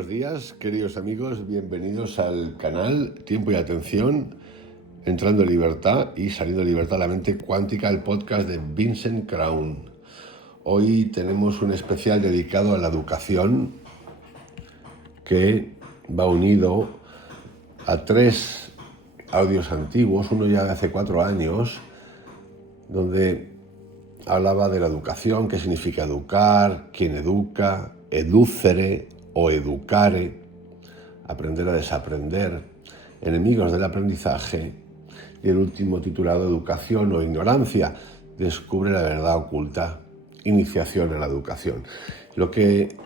buenos días, queridos amigos, bienvenidos al canal Tiempo y Atención, entrando en libertad y saliendo de libertad a la mente cuántica, el podcast de Vincent Crown. Hoy tenemos un especial dedicado a la educación que va unido a 3 audios antiguos, uno ya de hace 4 años, donde hablaba de la educación, qué significa educar, quién educa, educere o educare, aprender a desaprender, enemigos del aprendizaje, y el último titulado Educación o ignorancia, descubre la verdad oculta, iniciación a la educación. Lo que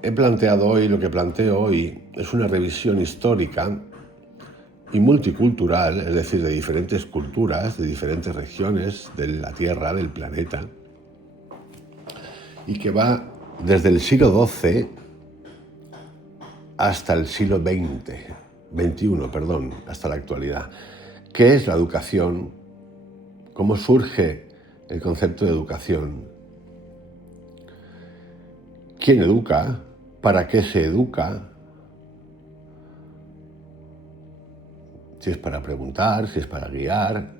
he planteado hoy, lo que planteo hoy, es una revisión histórica y multicultural, es decir, de diferentes culturas, de diferentes regiones de la Tierra, del planeta, y que va desde el siglo XII hasta el siglo XXI, hasta la actualidad. ¿Qué es la educación? ¿Cómo surge el concepto de educación? ¿Quién educa? ¿Para qué se educa? Si es para preguntar, si es para guiar,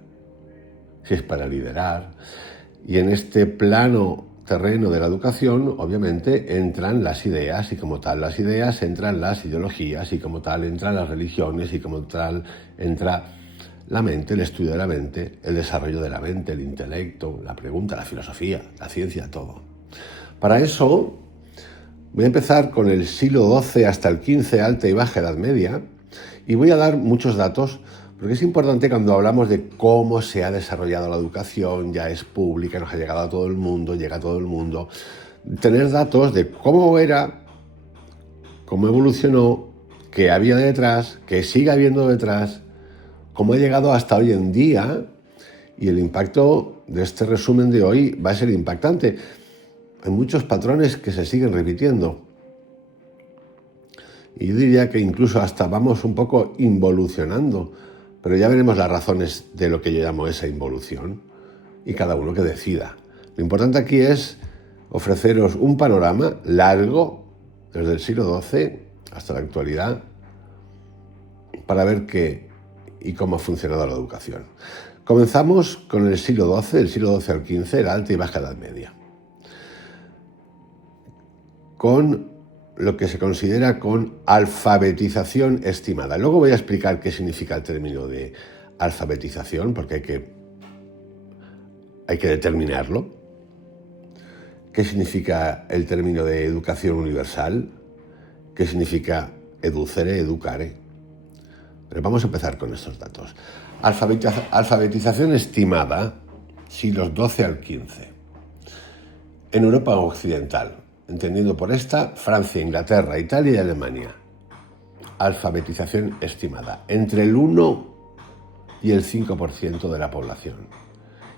si es para liderar. Y en este plano terreno de la educación, obviamente, entran las ideas, y como tal las ideas entran las ideologías, y como tal entran las religiones, y como tal entra la mente, el estudio de la mente, el desarrollo de la mente, el intelecto, la pregunta, la filosofía, la ciencia, todo. Para eso voy a empezar con el siglo XII hasta el XV, alta y baja Edad Media, y voy a dar muchos datos, porque es importante cuando hablamos de cómo se ha desarrollado la educación, ya es pública, nos ha llegado a todo el mundo, llega a todo el mundo, tener datos de cómo era, cómo evolucionó, qué había detrás, qué sigue habiendo detrás, cómo ha llegado hasta hoy en día, y el impacto de este resumen de hoy va a ser impactante. Hay muchos patrones que se siguen repitiendo. Y yo diría que incluso hasta vamos un poco involucionando, pero ya veremos las razones de lo que yo llamo esa involución, y cada uno que decida. Lo importante aquí es ofreceros un panorama largo, desde el siglo XII hasta la actualidad, para ver qué y cómo ha funcionado la educación. Comenzamos con el siglo XII, del siglo XII al XV, la alta y baja Edad Media, con lo que se considera con alfabetización estimada. Luego voy a explicar qué significa el término de alfabetización, porque hay que determinarlo. ¿Qué significa el término de educación universal? ¿Qué significa educere, educare? Pero vamos a empezar con estos datos. Alfabetización estimada, siglos XII al XV. En Europa Occidental, entendiendo por esta Francia, Inglaterra, Italia y Alemania. Alfabetización estimada, entre el 1 y el 5% de la población.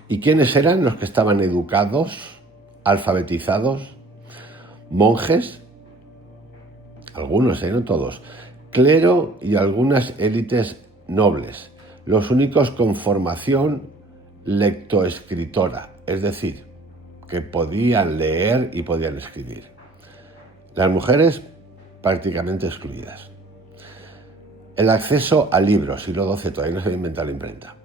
¿Y quiénes eran los que estaban educados, alfabetizados? Monjes, algunos, no todos, clero y algunas élites nobles, los únicos con formación lectoescritora, es decir, que podían leer y podían escribir. Las mujeres prácticamente excluidas. El acceso a libros, siglo XII, todavía no se había inventado la imprenta.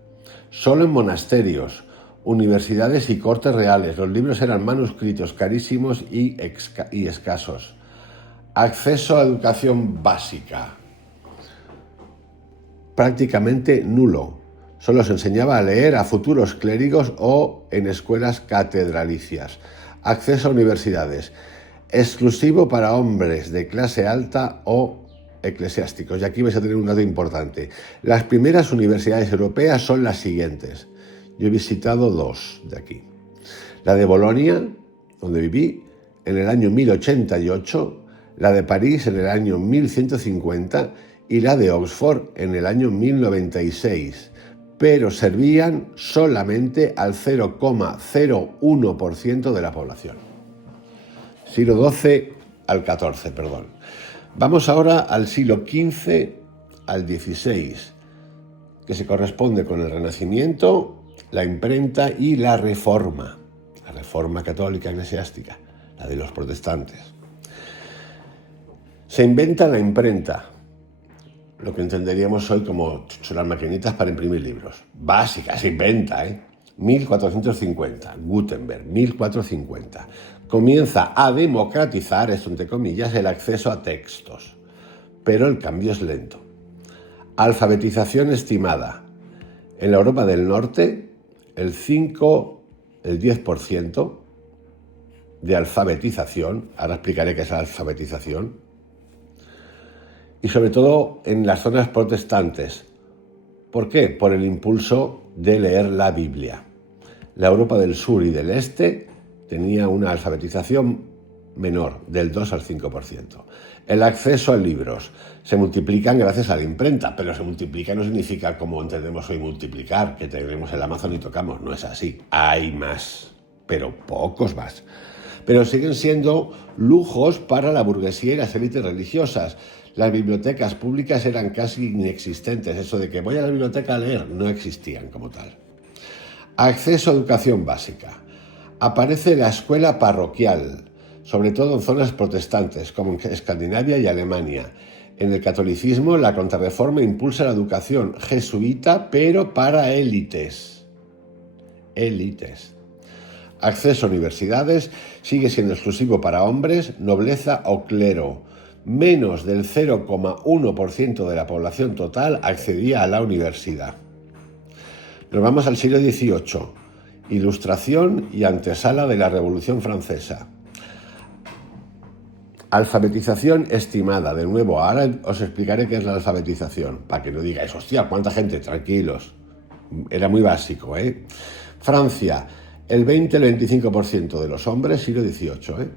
Solo en monasterios, universidades y cortes reales. Los libros eran manuscritos carísimos y escasos. Acceso a educación básica, prácticamente nulo. Solo se enseñaba a leer a futuros clérigos o en escuelas catedralicias. Acceso a universidades, exclusivo para hombres de clase alta o eclesiásticos. Y aquí vais a tener un dato importante. Las primeras universidades europeas son las siguientes. Yo he visitado 2 de aquí. La de Bolonia, donde viví, en el año 1088, la de París en el año 1150 y la de Oxford en el año 1096. Pero servían solamente al 0,01% de la población. Siglo XII al XIV, perdón. Vamos ahora al siglo XV al XVI, que se corresponde con el Renacimiento, la imprenta y la Reforma católica eclesiástica, la de los protestantes. Se inventa la imprenta, lo que entenderíamos hoy como las maquinitas para imprimir libros. Básica, se inventa, 1450, Gutenberg, 1450. Comienza a democratizar, esto entre comillas, el acceso a textos, pero el cambio es lento. Alfabetización estimada. En la Europa del Norte, el 10% de alfabetización, ahora explicaré qué es la alfabetización, y sobre todo en las zonas protestantes. ¿Por qué? Por el impulso de leer la Biblia. La Europa del Sur y del Este tenía una alfabetización menor, del 2 al 5%. El acceso a libros se multiplican gracias a la imprenta, pero se multiplica no significa, como entendemos hoy, multiplicar, que tenemos el Amazon y tocamos. No es así. Hay más, pero pocos más. Pero siguen siendo lujos para la burguesía y las élites religiosas. Las bibliotecas públicas eran casi inexistentes. Eso de que voy a la biblioteca a leer, no existían como tal. Acceso a educación básica. Aparece la escuela parroquial, sobre todo en zonas protestantes, como en Escandinavia y Alemania. En el catolicismo, la Contrarreforma impulsa la educación jesuita, pero para élites. Élites. Acceso a universidades sigue siendo exclusivo para hombres, nobleza o clero. Menos del 0,1% de la población total accedía a la universidad. Nos vamos al siglo XVIII. Ilustración y antesala de la Revolución Francesa. Alfabetización estimada. De nuevo, ahora os explicaré qué es la alfabetización, para que no digáis, hostia, ¿cuánta gente? Tranquilos. Era muy básico, Francia, el 20-25% de los hombres, siglo XVIII,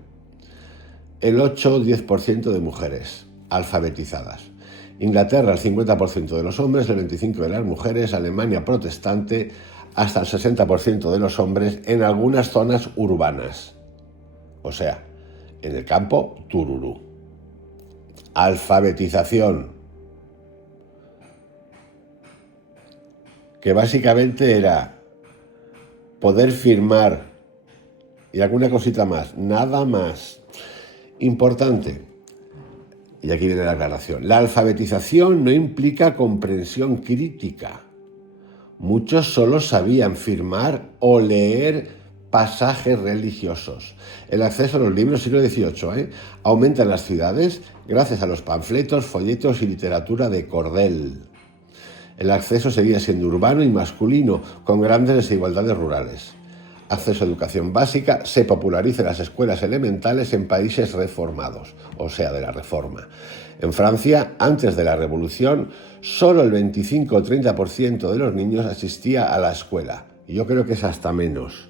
El 8-10% de mujeres alfabetizadas. Inglaterra, el 50% de los hombres, el 25% de las mujeres. Alemania protestante, hasta el 60% de los hombres en algunas zonas urbanas. O sea, en el campo, tururú. Alfabetización, que básicamente era poder firmar y alguna cosita más, nada más. Importante, y aquí viene la aclaración, la alfabetización no implica comprensión crítica. Muchos solo sabían firmar o leer pasajes religiosos. El acceso a los libros siglo XVIII aumenta en las ciudades gracias a los panfletos, folletos y literatura de cordel. El acceso seguía siendo urbano y masculino, con grandes desigualdades rurales. Acceso a educación básica, se populariza en las escuelas elementales en países reformados, o sea, de la Reforma. En Francia, antes de la Revolución, solo el 25 o 30% de los niños asistía a la escuela. Y yo creo que es hasta menos.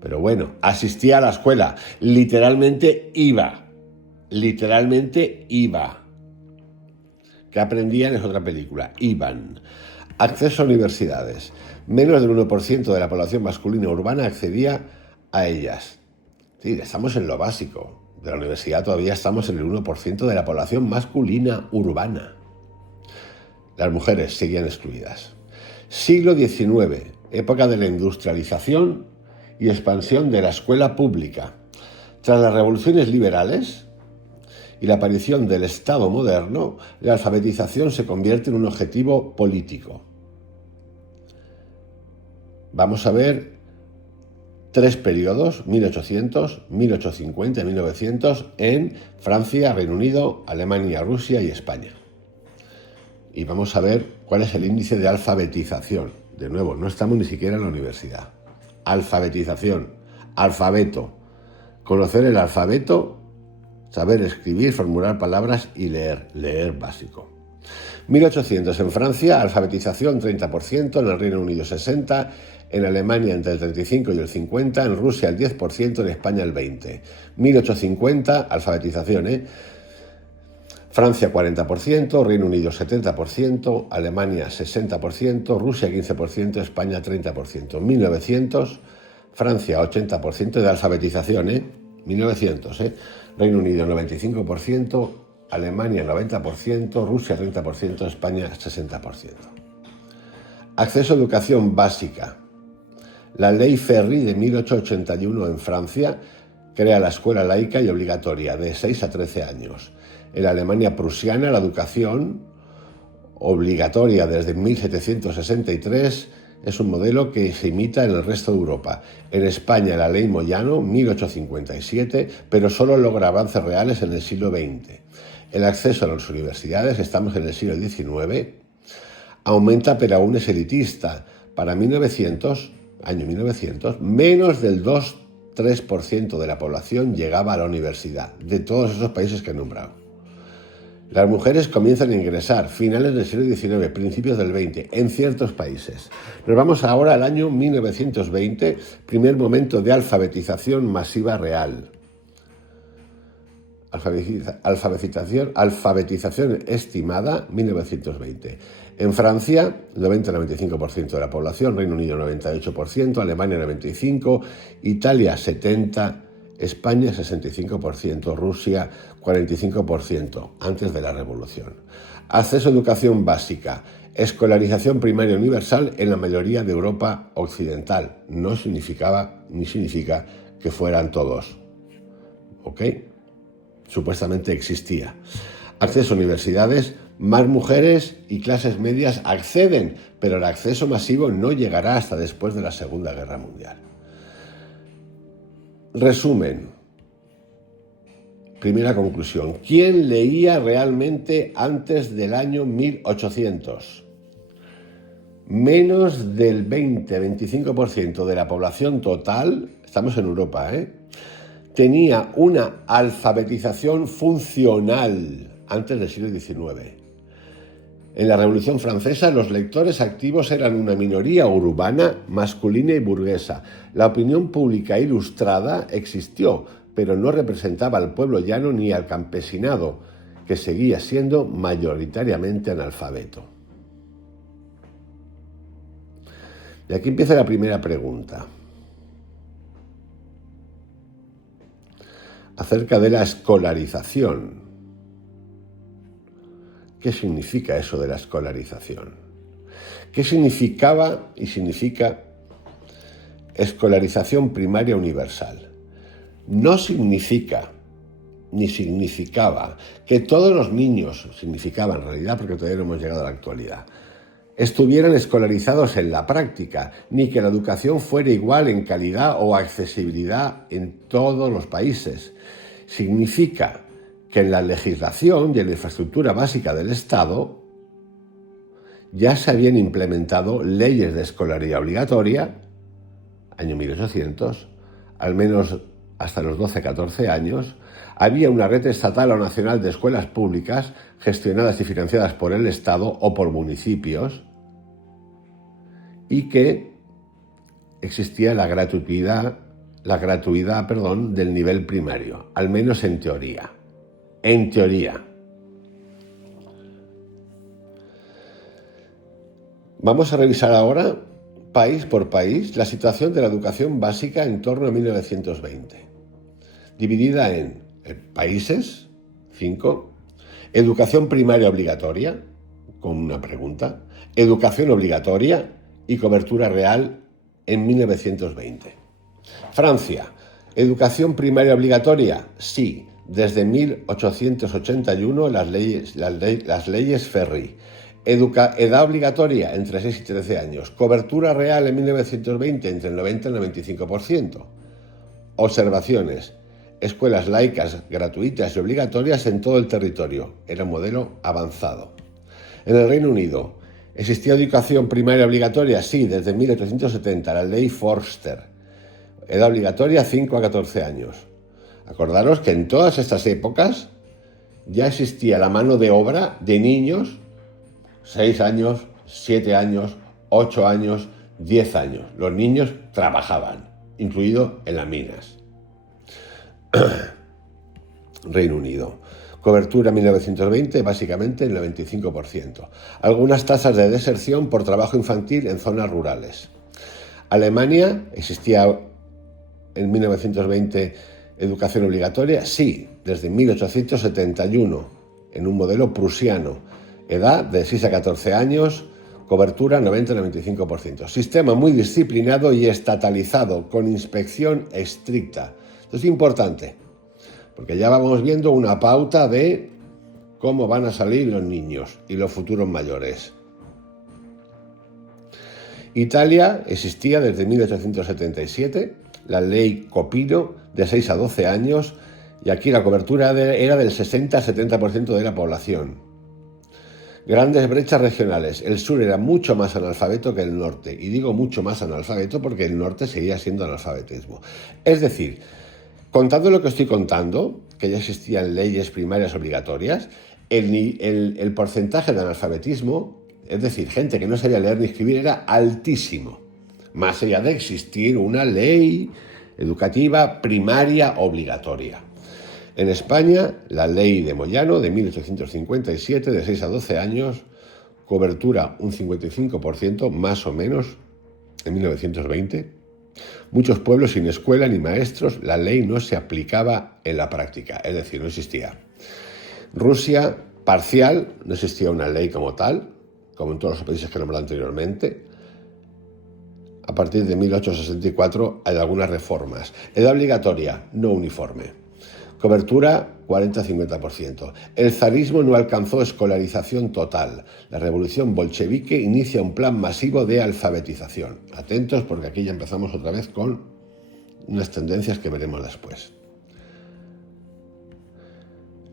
Pero bueno, asistía a la escuela. Literalmente iba. ¿Qué aprendían? Es otra película. Iban. Acceso a universidades. Menos del 1% de la población masculina urbana accedía a ellas. Sí, estamos en lo básico. De la universidad todavía estamos en el 1% de la población masculina urbana. Las mujeres seguían excluidas. Siglo XIX, época de la industrialización y expansión de la escuela pública. Tras las revoluciones liberales y la aparición del Estado moderno, la alfabetización se convierte en un objetivo político. Vamos a ver 3 periodos, 1800, 1850 y 1900, en Francia, Reino Unido, Alemania, Rusia y España. Y vamos a ver cuál es el índice de alfabetización. De nuevo, no estamos ni siquiera en la universidad. Alfabetización, alfabeto. Conocer el alfabeto, saber escribir, formular palabras y leer básico. 1800 en Francia, alfabetización 30%, en el Reino Unido 60%, en Alemania entre el 35 y el 50%, en Rusia el 10%, en España el 20%. 1850, alfabetización, Francia 40%, Reino Unido 70%, Alemania 60%, Rusia 15%, España 30%. 1900, Francia 80% de alfabetización, 1900, Reino Unido 95%, Alemania 90%, Rusia 30%, España 60%. Acceso a educación básica. La ley Ferry de 1881 en Francia crea la escuela laica y obligatoria de 6 a 13 años. En la Alemania prusiana, la educación obligatoria desde 1763 es un modelo que se imita en el resto de Europa. En España, la ley Moyano, 1857, pero solo logra avances reales en el siglo XX. El acceso a las universidades, estamos en el siglo XIX, aumenta pero aún es elitista. Para año 1900, menos del 2-3% de la población llegaba a la universidad, de todos esos países que he nombrado. Las mujeres comienzan a ingresar, finales del siglo XIX, principios del XX, en ciertos países. Nos vamos ahora al año 1920, primer momento de alfabetización masiva real. Alfabetización estimada, 1920. En Francia, 90-95% de la población, Reino Unido 98%, Alemania 95%, Italia 70%, España 65%, Rusia 45%, antes de la Revolución. Acceso a educación básica, escolarización primaria universal en la mayoría de Europa occidental. No significaba ni significa que fueran todos. ¿Ok? Supuestamente existía. Acceso a universidades, más mujeres y clases medias acceden, pero el acceso masivo no llegará hasta después de la Segunda Guerra Mundial. Resumen. Primera conclusión. ¿Quién leía realmente antes del año 1800? Menos del 20-25% de la población total, estamos en Europa, tenía una alfabetización funcional antes del siglo XIX. En la Revolución Francesa, los lectores activos eran una minoría urbana, masculina y burguesa. La opinión pública ilustrada existió, pero no representaba al pueblo llano ni al campesinado, que seguía siendo mayoritariamente analfabeto. Y aquí empieza la primera pregunta. Acerca de la escolarización. ¿Qué significa eso de la escolarización? ¿Qué significaba y significa escolarización primaria universal? No significa, ni significaba, que todos los niños, significaba en realidad, porque todavía no hemos llegado a la actualidad, estuvieran escolarizados en la práctica, ni que la educación fuera igual en calidad o accesibilidad en todos los países. Significa que en la legislación y en la infraestructura básica del Estado ya se habían implementado leyes de escolaridad obligatoria, año 1800, al menos hasta los 12-14 años, había una red estatal o nacional de escuelas públicas gestionadas y financiadas por el Estado o por municipios, y que existía la gratuidad del nivel primario, al menos en teoría. En teoría. Vamos a revisar ahora, país por país, la situación de la educación básica en torno a 1920. Dividida en países, 5, educación primaria obligatoria, con una pregunta, educación obligatoria y cobertura real en 1920. Francia, educación primaria obligatoria, sí. Desde 1881 las leyes Ferry. Edad obligatoria entre 6 y 13 años. Cobertura real en 1920 entre el 90 y el 95%. Observaciones. Escuelas laicas, gratuitas y obligatorias en todo el territorio. Era un modelo avanzado. En el Reino Unido, ¿existía educación primaria obligatoria? Sí, desde 1870, la ley Forster. Edad obligatoria 5 a 14 años. Acordaros que en todas estas épocas ya existía la mano de obra de niños, 6 años, 7 años, 8 años, 10 años. Los niños trabajaban, incluido en las minas. Reino Unido. Cobertura 1920, básicamente el 95%. Algunas tasas de deserción por trabajo infantil en zonas rurales. Alemania, existía en 1920 educación obligatoria, sí, desde 1871, en un modelo prusiano. Edad de 6 a 14 años, cobertura 90-95%. Sistema muy disciplinado y estatalizado, con inspección estricta. Esto es importante, porque ya vamos viendo una pauta de cómo van a salir los niños y los futuros mayores. Italia existía desde 1877, la ley Copino, de 6 a 12 años, y aquí la cobertura era del 60-70% de la población. Grandes brechas regionales. El sur era mucho más analfabeto que el norte, y digo mucho más analfabeto porque el norte seguía siendo analfabetismo. Es decir, contando lo que estoy contando, que ya existían leyes primarias obligatorias, el porcentaje de analfabetismo, es decir, gente que no sabía leer ni escribir, era altísimo, más allá de existir una ley educativa primaria obligatoria. En España, la ley de Moyano de 1857, de 6 a 12 años, cobertura un 55% más o menos en 1920. Muchos pueblos sin escuela ni maestros, la ley no se aplicaba en la práctica, es decir, no existía. Rusia, parcial, no existía una ley como tal, como en todos los países que he nombrado anteriormente. A partir de 1864 hay algunas reformas. Edad obligatoria, no uniforme. Cobertura 40-50%. El zarismo no alcanzó escolarización total. La revolución bolchevique inicia un plan masivo de alfabetización. Atentos porque aquí ya empezamos otra vez con unas tendencias que veremos después.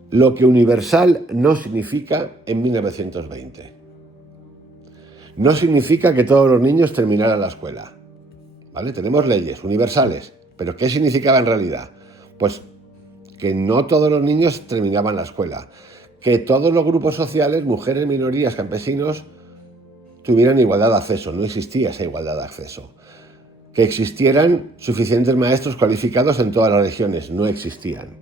Lo que universal no significa en 1920. No significa que todos los niños terminaran la escuela. ¿Vale? Tenemos leyes universales, pero ¿qué significaba en realidad? Pues que no todos los niños terminaban la escuela, que todos los grupos sociales, mujeres, minorías, campesinos, tuvieran igualdad de acceso. No existía esa igualdad de acceso. Que existieran suficientes maestros cualificados en todas las regiones. No existían.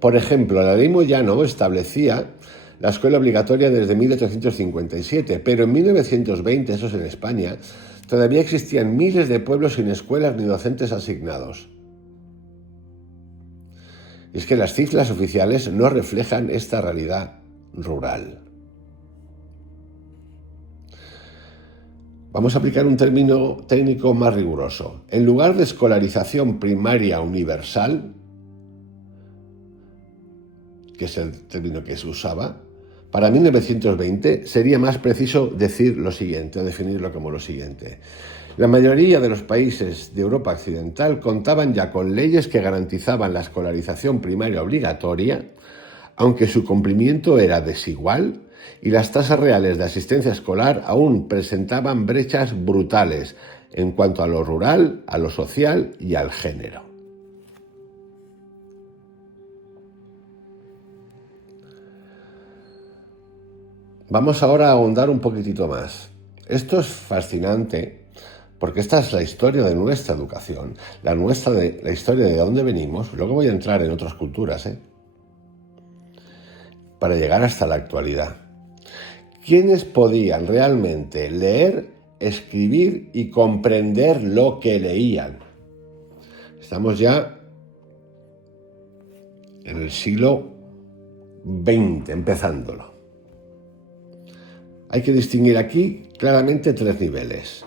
Por ejemplo, la ley Moyano establecía la escuela obligatoria desde 1857, pero en 1920, eso es en España, todavía existían miles de pueblos sin escuelas ni docentes asignados. Y es que las cifras oficiales no reflejan esta realidad rural. Vamos a aplicar un término técnico más riguroso. En lugar de escolarización primaria universal, que es el término que se usaba, para 1920 sería más preciso decir lo siguiente, o definirlo como lo siguiente. La mayoría de los países de Europa occidental contaban ya con leyes que garantizaban la escolarización primaria obligatoria, aunque su cumplimiento era desigual y las tasas reales de asistencia escolar aún presentaban brechas brutales en cuanto a lo rural, a lo social y al género. Vamos ahora a ahondar un poquitito más. Esto es fascinante porque esta es la historia de nuestra educación, la historia de dónde venimos. Luego voy a entrar en otras culturas, para llegar hasta la actualidad. ¿Quiénes podían realmente leer, escribir y comprender lo que leían? Estamos ya en el siglo XX, empezándolo. Hay que distinguir aquí claramente tres niveles.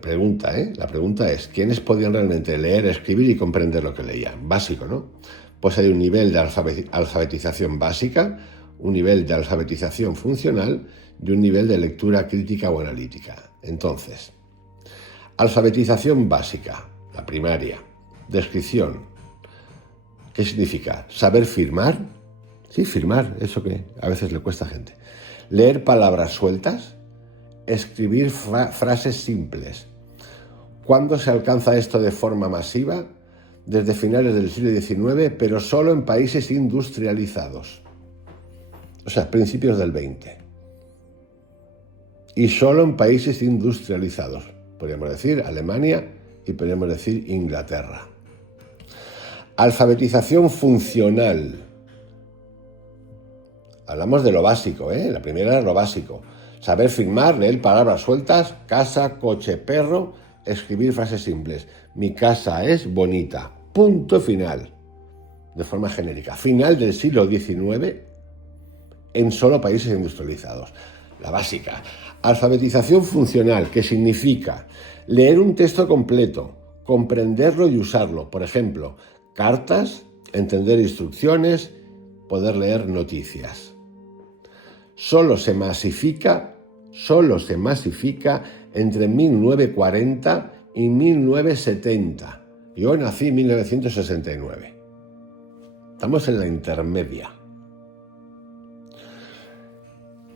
Pregunta, La pregunta es, ¿quiénes podían realmente leer, escribir y comprender lo que leían? Básico, ¿no? Pues hay un nivel de alfabetización básica, un nivel de alfabetización funcional y un nivel de lectura crítica o analítica. Entonces, alfabetización básica, la primaria, descripción. ¿Qué significa? ¿Saber firmar? Sí, firmar, eso que a veces le cuesta a gente. Leer palabras sueltas, escribir frases simples. ¿Cuándo se alcanza esto de forma masiva? Desde finales del siglo XIX, pero solo en países industrializados. O sea, principios del XX. Y solo en países industrializados. Podríamos decir Alemania y podríamos decir Inglaterra. Alfabetización funcional. Hablamos de lo básico, La primera era lo básico. Saber firmar, leer palabras sueltas, casa, coche, perro, escribir frases simples. Mi casa es bonita. Punto final. De forma genérica. Final del siglo XIX en solo países industrializados. La básica. Alfabetización funcional, que significa leer un texto completo, comprenderlo y usarlo. Por ejemplo, cartas, entender instrucciones, poder leer noticias. Solo se masifica entre 1940 y 1970. Yo nací en 1969. Estamos en la intermedia.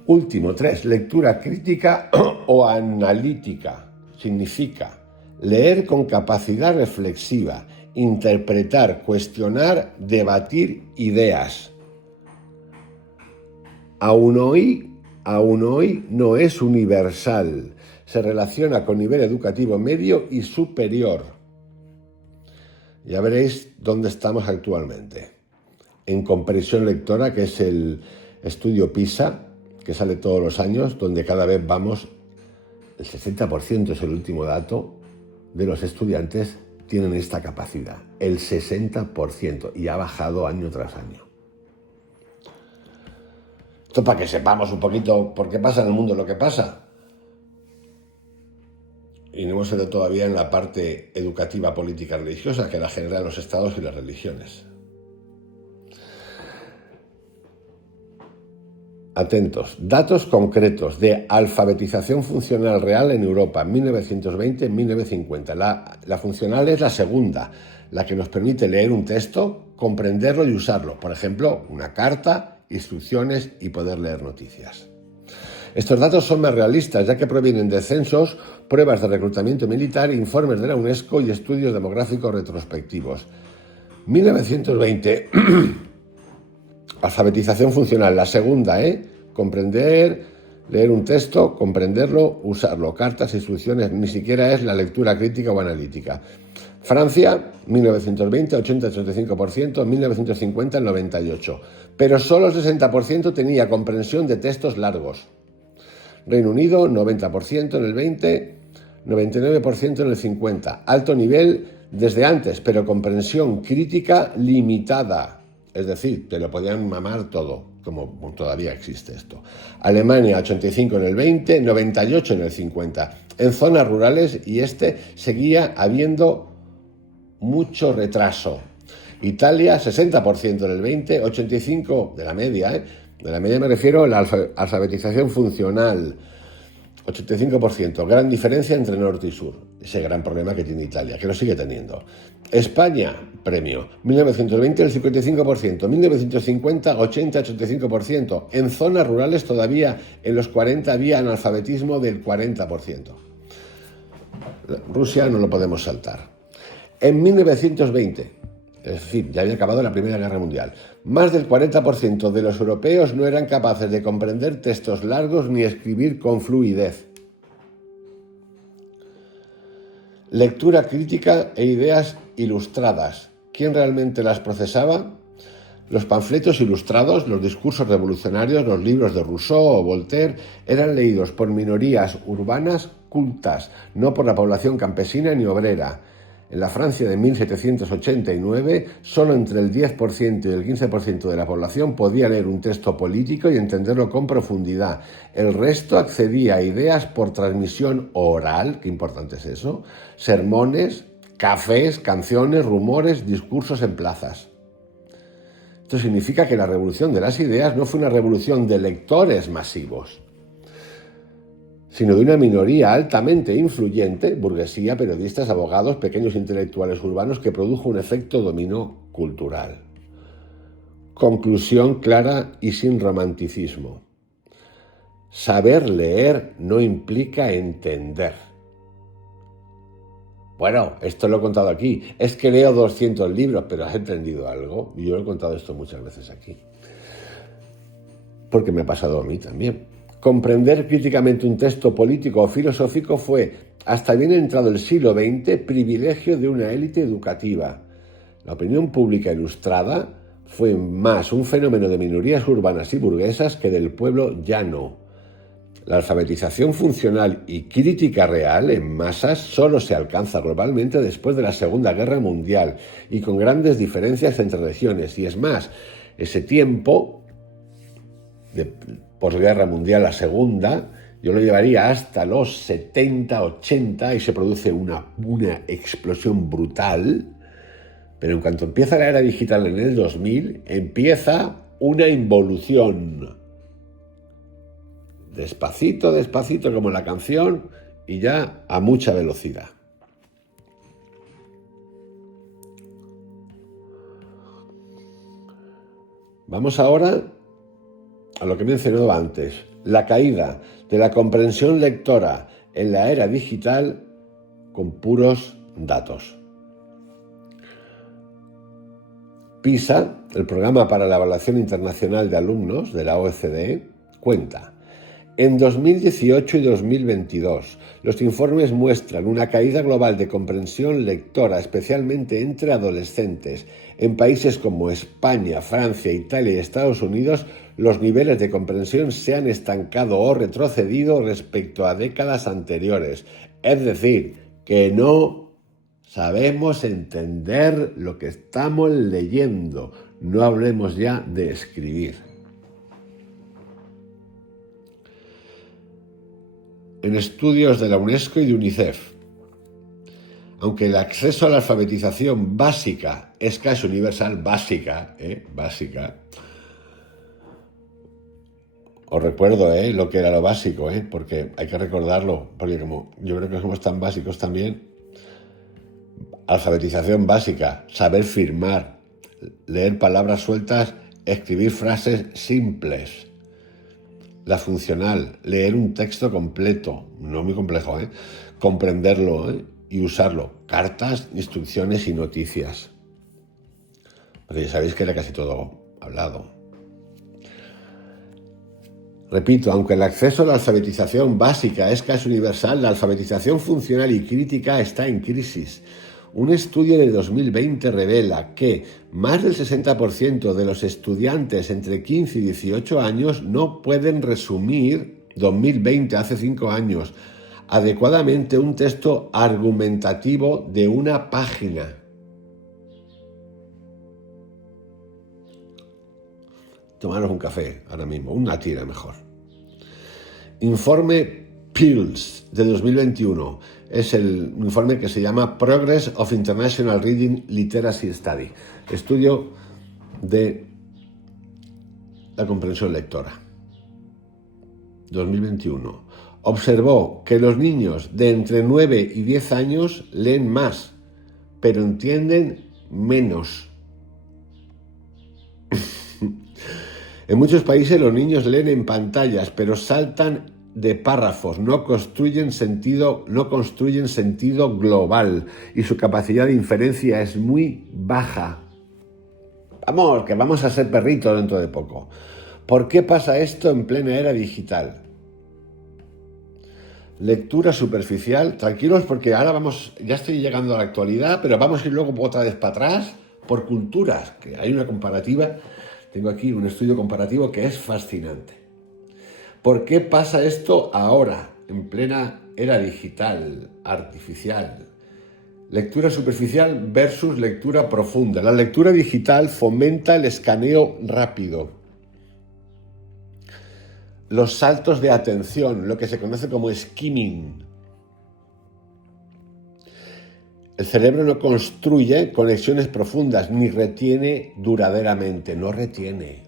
Último 3, lectura crítica o analítica. Significa leer con capacidad reflexiva, interpretar, cuestionar, debatir ideas. Aún hoy no es universal. Se relaciona con nivel educativo medio y superior. Ya veréis dónde estamos actualmente. En comprensión lectora, que es el estudio PISA, que sale todos los años, donde cada vez vamos, el 60% es el último dato, de los estudiantes tienen esta capacidad. El 60%, y ha bajado año tras año. Esto para que sepamos un poquito por qué pasa en el mundo lo que pasa. Y no hemos ido todavía en la parte educativa, política, religiosa, que la generan los estados y las religiones. Atentos, datos concretos de alfabetización funcional real en Europa, 1920-1950. La funcional es la segunda, la que nos permite leer un texto, comprenderlo y usarlo. Por ejemplo, una carta, instrucciones y poder leer noticias. Estos datos son más realistas, ya que provienen de censos, pruebas de reclutamiento militar, informes de la UNESCO y estudios demográficos retrospectivos. 1920... Alfabetización funcional, la segunda, comprender, leer un texto, comprenderlo, usarlo. Cartas, instrucciones, ni siquiera es la lectura crítica o analítica. Francia, 1920, 80-85%, 1950, el 98%. Pero solo el 60% tenía comprensión de textos largos. Reino Unido, 90% en el 20, 99% en el 50. Alto nivel desde antes, pero comprensión crítica limitada. Es decir, te lo podían mamar todo, como todavía existe esto. Alemania, 85 en el 20, 98 en el 50. En zonas rurales y seguía habiendo mucho retraso. Italia, 60% en el 20, 85 de la media. De la media me refiero a la alfabetización funcional. 85%, gran diferencia entre norte y sur. Ese gran problema que tiene Italia, que lo sigue teniendo. España, premio. 1920 el 55%, 1950 80-85%. En zonas rurales todavía en los 40 había analfabetismo del 40%. Rusia no lo podemos saltar. En 1920, es decir, ya había acabado la Primera Guerra Mundial, más del 40% de los europeos no eran capaces de comprender textos largos ni escribir con fluidez. Lectura crítica e ideas ilustradas. ¿Quién realmente las procesaba? Los panfletos ilustrados, los discursos revolucionarios, los libros de Rousseau o Voltaire eran leídos por minorías urbanas cultas, no por la población campesina ni obrera. En la Francia de 1789, solo entre el 10% y el 15% de la población podía leer un texto político y entenderlo con profundidad. El resto accedía a ideas por transmisión oral, qué importante es eso, sermones, cafés, canciones, rumores, discursos en plazas. Esto significa que la revolución de las ideas no fue una revolución de lectores masivos, sino de una minoría altamente influyente, burguesía, periodistas, abogados, pequeños intelectuales urbanos, que produjo un efecto dominó cultural. Conclusión clara y sin romanticismo. Saber leer no implica entender. Bueno, esto lo he contado aquí. Es que leo 200 libros, pero ¿has entendido algo? Yo he contado esto muchas veces aquí. Porque me ha pasado a mí también. Comprender críticamente un texto político o filosófico fue, hasta bien entrado el siglo XX, privilegio de una élite educativa. La opinión pública ilustrada fue más un fenómeno de minorías urbanas y burguesas que del pueblo llano. La alfabetización funcional y crítica real en masas solo se alcanza globalmente después de la Segunda Guerra Mundial y con grandes diferencias entre regiones. Y es más, ese tiempo de posguerra mundial, la segunda, yo lo llevaría hasta los 70, 80 y se produce una explosión brutal, pero en cuanto empieza la era digital en el 2000, empieza una involución. Despacito, despacito como la canción y ya a mucha velocidad. Vamos ahora a lo que he mencionado antes, la caída de la comprensión lectora en la era digital con puros datos. PISA, el Programa para la Evaluación Internacional de Alumnos de la OCDE, cuenta: en 2018 y 2022, los informes muestran una caída global de comprensión lectora, especialmente entre adolescentes. En países como España, Francia, Italia y Estados Unidos, los niveles de comprensión se han estancado o retrocedido respecto a décadas anteriores. Es decir, que no sabemos entender lo que estamos leyendo. No hablemos ya de escribir. En estudios de la UNESCO y de UNICEF, aunque el acceso a la alfabetización básica es casi universal, básica, os recuerdo lo que era lo básico, porque hay que recordarlo, porque como yo creo que somos tan básicos también. Alfabetización básica, saber firmar, leer palabras sueltas, escribir frases simples. La funcional, leer un texto completo, no muy complejo, comprenderlo y usarlo. Cartas, instrucciones y noticias. Porque ya sabéis que era casi todo hablado. Repito, aunque el acceso a la alfabetización básica es casi universal, la alfabetización funcional y crítica está en crisis. Un estudio de 2020 revela que más del 60% de los estudiantes entre 15 y 18 años no pueden resumir, 2020, hace 5 años, adecuadamente un texto argumentativo de una página. Tomaros un café ahora mismo, una tira mejor. Informe PILS de 2021. Es el informe que se llama Progress of International Reading Literacy Study, estudio de la comprensión lectora. 2021. Observó que los niños de entre 9 y 10 años leen más, pero entienden menos. En muchos países los niños leen en pantallas, pero saltan de párrafos, no construyen sentido global y su capacidad de inferencia es muy baja. Vamos, que vamos a ser perritos dentro de poco. ¿Por qué pasa esto en plena era digital? Lectura superficial, tranquilos porque ahora ya estoy llegando a la actualidad, pero vamos a ir luego otra vez para atrás por culturas, que hay una comparativa. Tengo aquí un estudio comparativo que es fascinante. ¿Por qué pasa esto ahora, en plena era digital, artificial? Lectura superficial versus lectura profunda. La lectura digital fomenta el escaneo rápido, los saltos de atención, lo que se conoce como skimming. El cerebro no construye conexiones profundas ni retiene duraderamente, no retiene.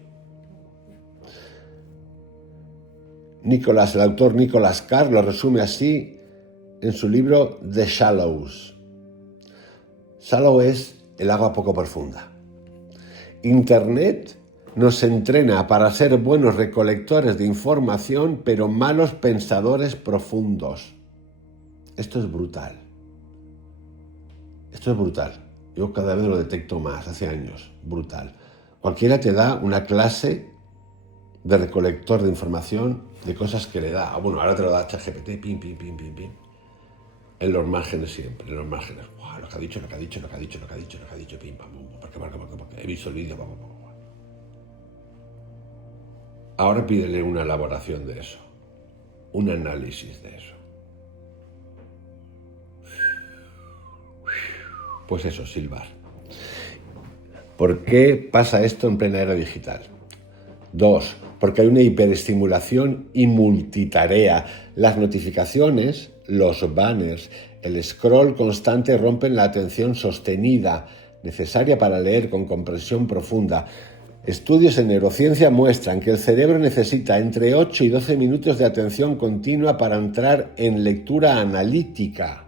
El autor Nicholas Carr lo resume así en su libro The Shallows. Shallow es el agua poco profunda. Internet nos entrena para ser buenos recolectores de información, pero malos pensadores profundos. Esto es brutal. Esto es brutal. Yo cada vez lo detecto más, hace años. Brutal. Cualquiera te da una clase de recolector de información de cosas que le da. Bueno, ahora te lo da ChatGPT, pim. En los márgenes siempre, en los márgenes. Wow, lo que ha dicho, pim, pam, porque he visto el vídeo, Ahora pídele una elaboración de eso, un análisis de eso. Pues eso, silbar. ¿Por qué pasa esto en plena era digital? 2, porque hay una hiperestimulación y multitarea. Las notificaciones, los banners, el scroll constante rompen la atención sostenida, necesaria para leer con comprensión profunda. Estudios en neurociencia muestran que el cerebro necesita entre 8 y 12 minutos de atención continua para entrar en lectura analítica.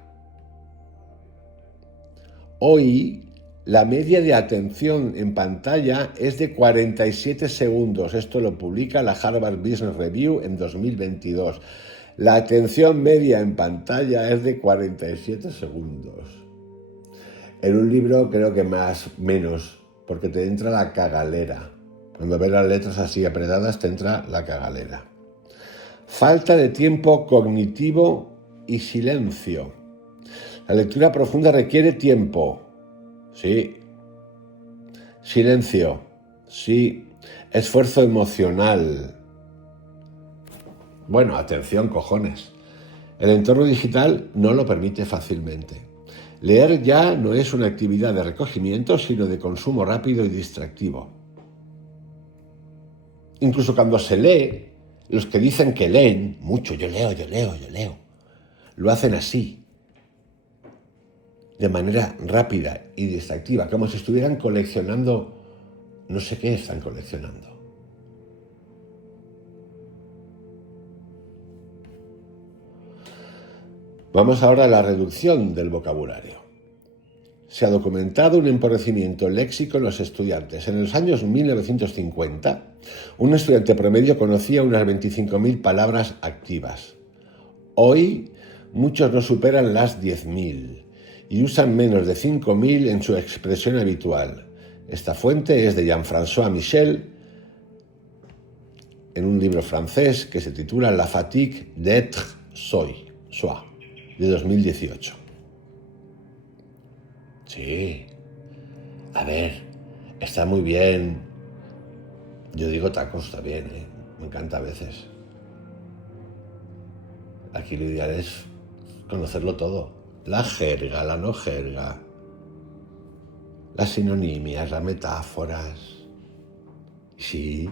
Hoy, la media de atención en pantalla es de 47 segundos. Esto lo publica la Harvard Business Review en 2022. La atención media en pantalla es de 47 segundos. En un libro creo que menos, porque te entra la cagalera. Cuando ves las letras así apretadas te entra la cagalera. Falta de tiempo cognitivo y silencio. La lectura profunda requiere tiempo. Sí. Silencio. Sí. Esfuerzo emocional. Bueno, atención, cojones. El entorno digital no lo permite fácilmente. Leer ya no es una actividad de recogimiento, sino de consumo rápido y distractivo. Incluso cuando se lee, los que dicen que leen mucho, yo leo, lo hacen así, de manera rápida y distractiva, como si estuvieran coleccionando, no sé qué están coleccionando. Vamos ahora a la reducción del vocabulario. Se ha documentado un empobrecimiento léxico en los estudiantes. En los años 1950, un estudiante promedio conocía unas 25.000 palabras activas. Hoy, muchos no superan las 10.000 y usan menos de 5.000 en su expresión habitual. Esta fuente es de Jean-François Michel, en un libro francés que se titula La fatigue d'être soi, de 2018. Sí, a ver, está muy bien. Yo digo tacos, está bien, me encanta a veces. Aquí lo ideal es conocerlo todo. La jerga, la no jerga, las sinonimias, las metáforas. Sí,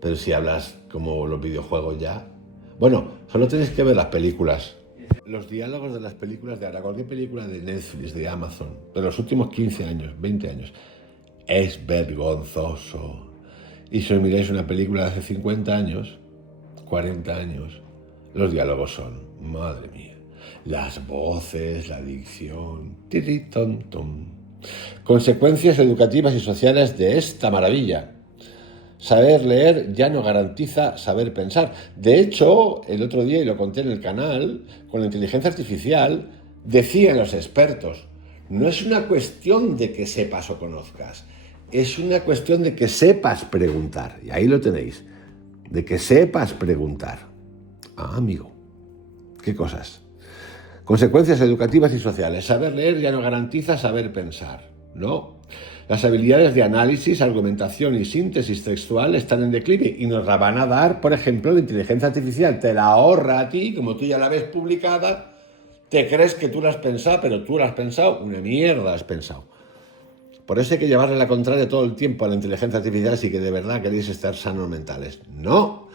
pero si hablas como los videojuegos ya. Bueno, solo tenéis que ver las películas. Los diálogos de las películas de ahora, cualquier película de Netflix, de Amazon, de los últimos 15 años, 20 años, es vergonzoso. Y si os miráis una película de hace 50 años, 40 años, los diálogos son, madre mía, las voces, la dicción, tiritontom. Consecuencias educativas y sociales de esta maravilla. Saber leer ya no garantiza saber pensar. De hecho, el otro día, y lo conté en el canal, con la inteligencia artificial, decían los expertos, no es una cuestión de que sepas o conozcas, es una cuestión de que sepas preguntar. Y ahí lo tenéis, de que sepas preguntar. Ah, amigo, qué cosas. Consecuencias educativas y sociales. Saber leer ya no garantiza saber pensar, ¿no? Las habilidades de análisis, argumentación y síntesis textual están en declive y nos la van a dar, por ejemplo, la inteligencia artificial. Te la ahorra a ti, como tú ya la ves publicada, te crees que tú la has pensado, pero tú la has pensado, una mierda has pensado. Por eso hay que llevarle la contraria todo el tiempo a la inteligencia artificial si que de verdad queréis estar sanos mentales. ¡No!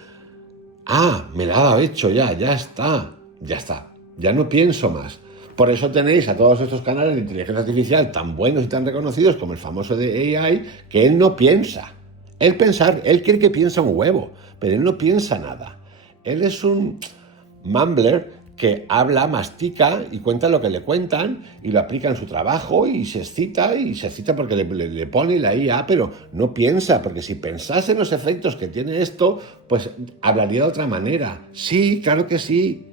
Ah, me la ha hecho ya está, ya no pienso más. Por eso tenéis a todos estos canales de inteligencia artificial tan buenos y tan reconocidos como el famoso de AI, que él no piensa. Él cree que piensa un huevo, pero él no piensa nada. Él es un mumbler que habla, mastica y cuenta lo que le cuentan y lo aplica en su trabajo y se excita porque le pone la IA, pero no piensa, porque si pensase en los efectos que tiene esto, pues hablaría de otra manera. Sí, claro que sí,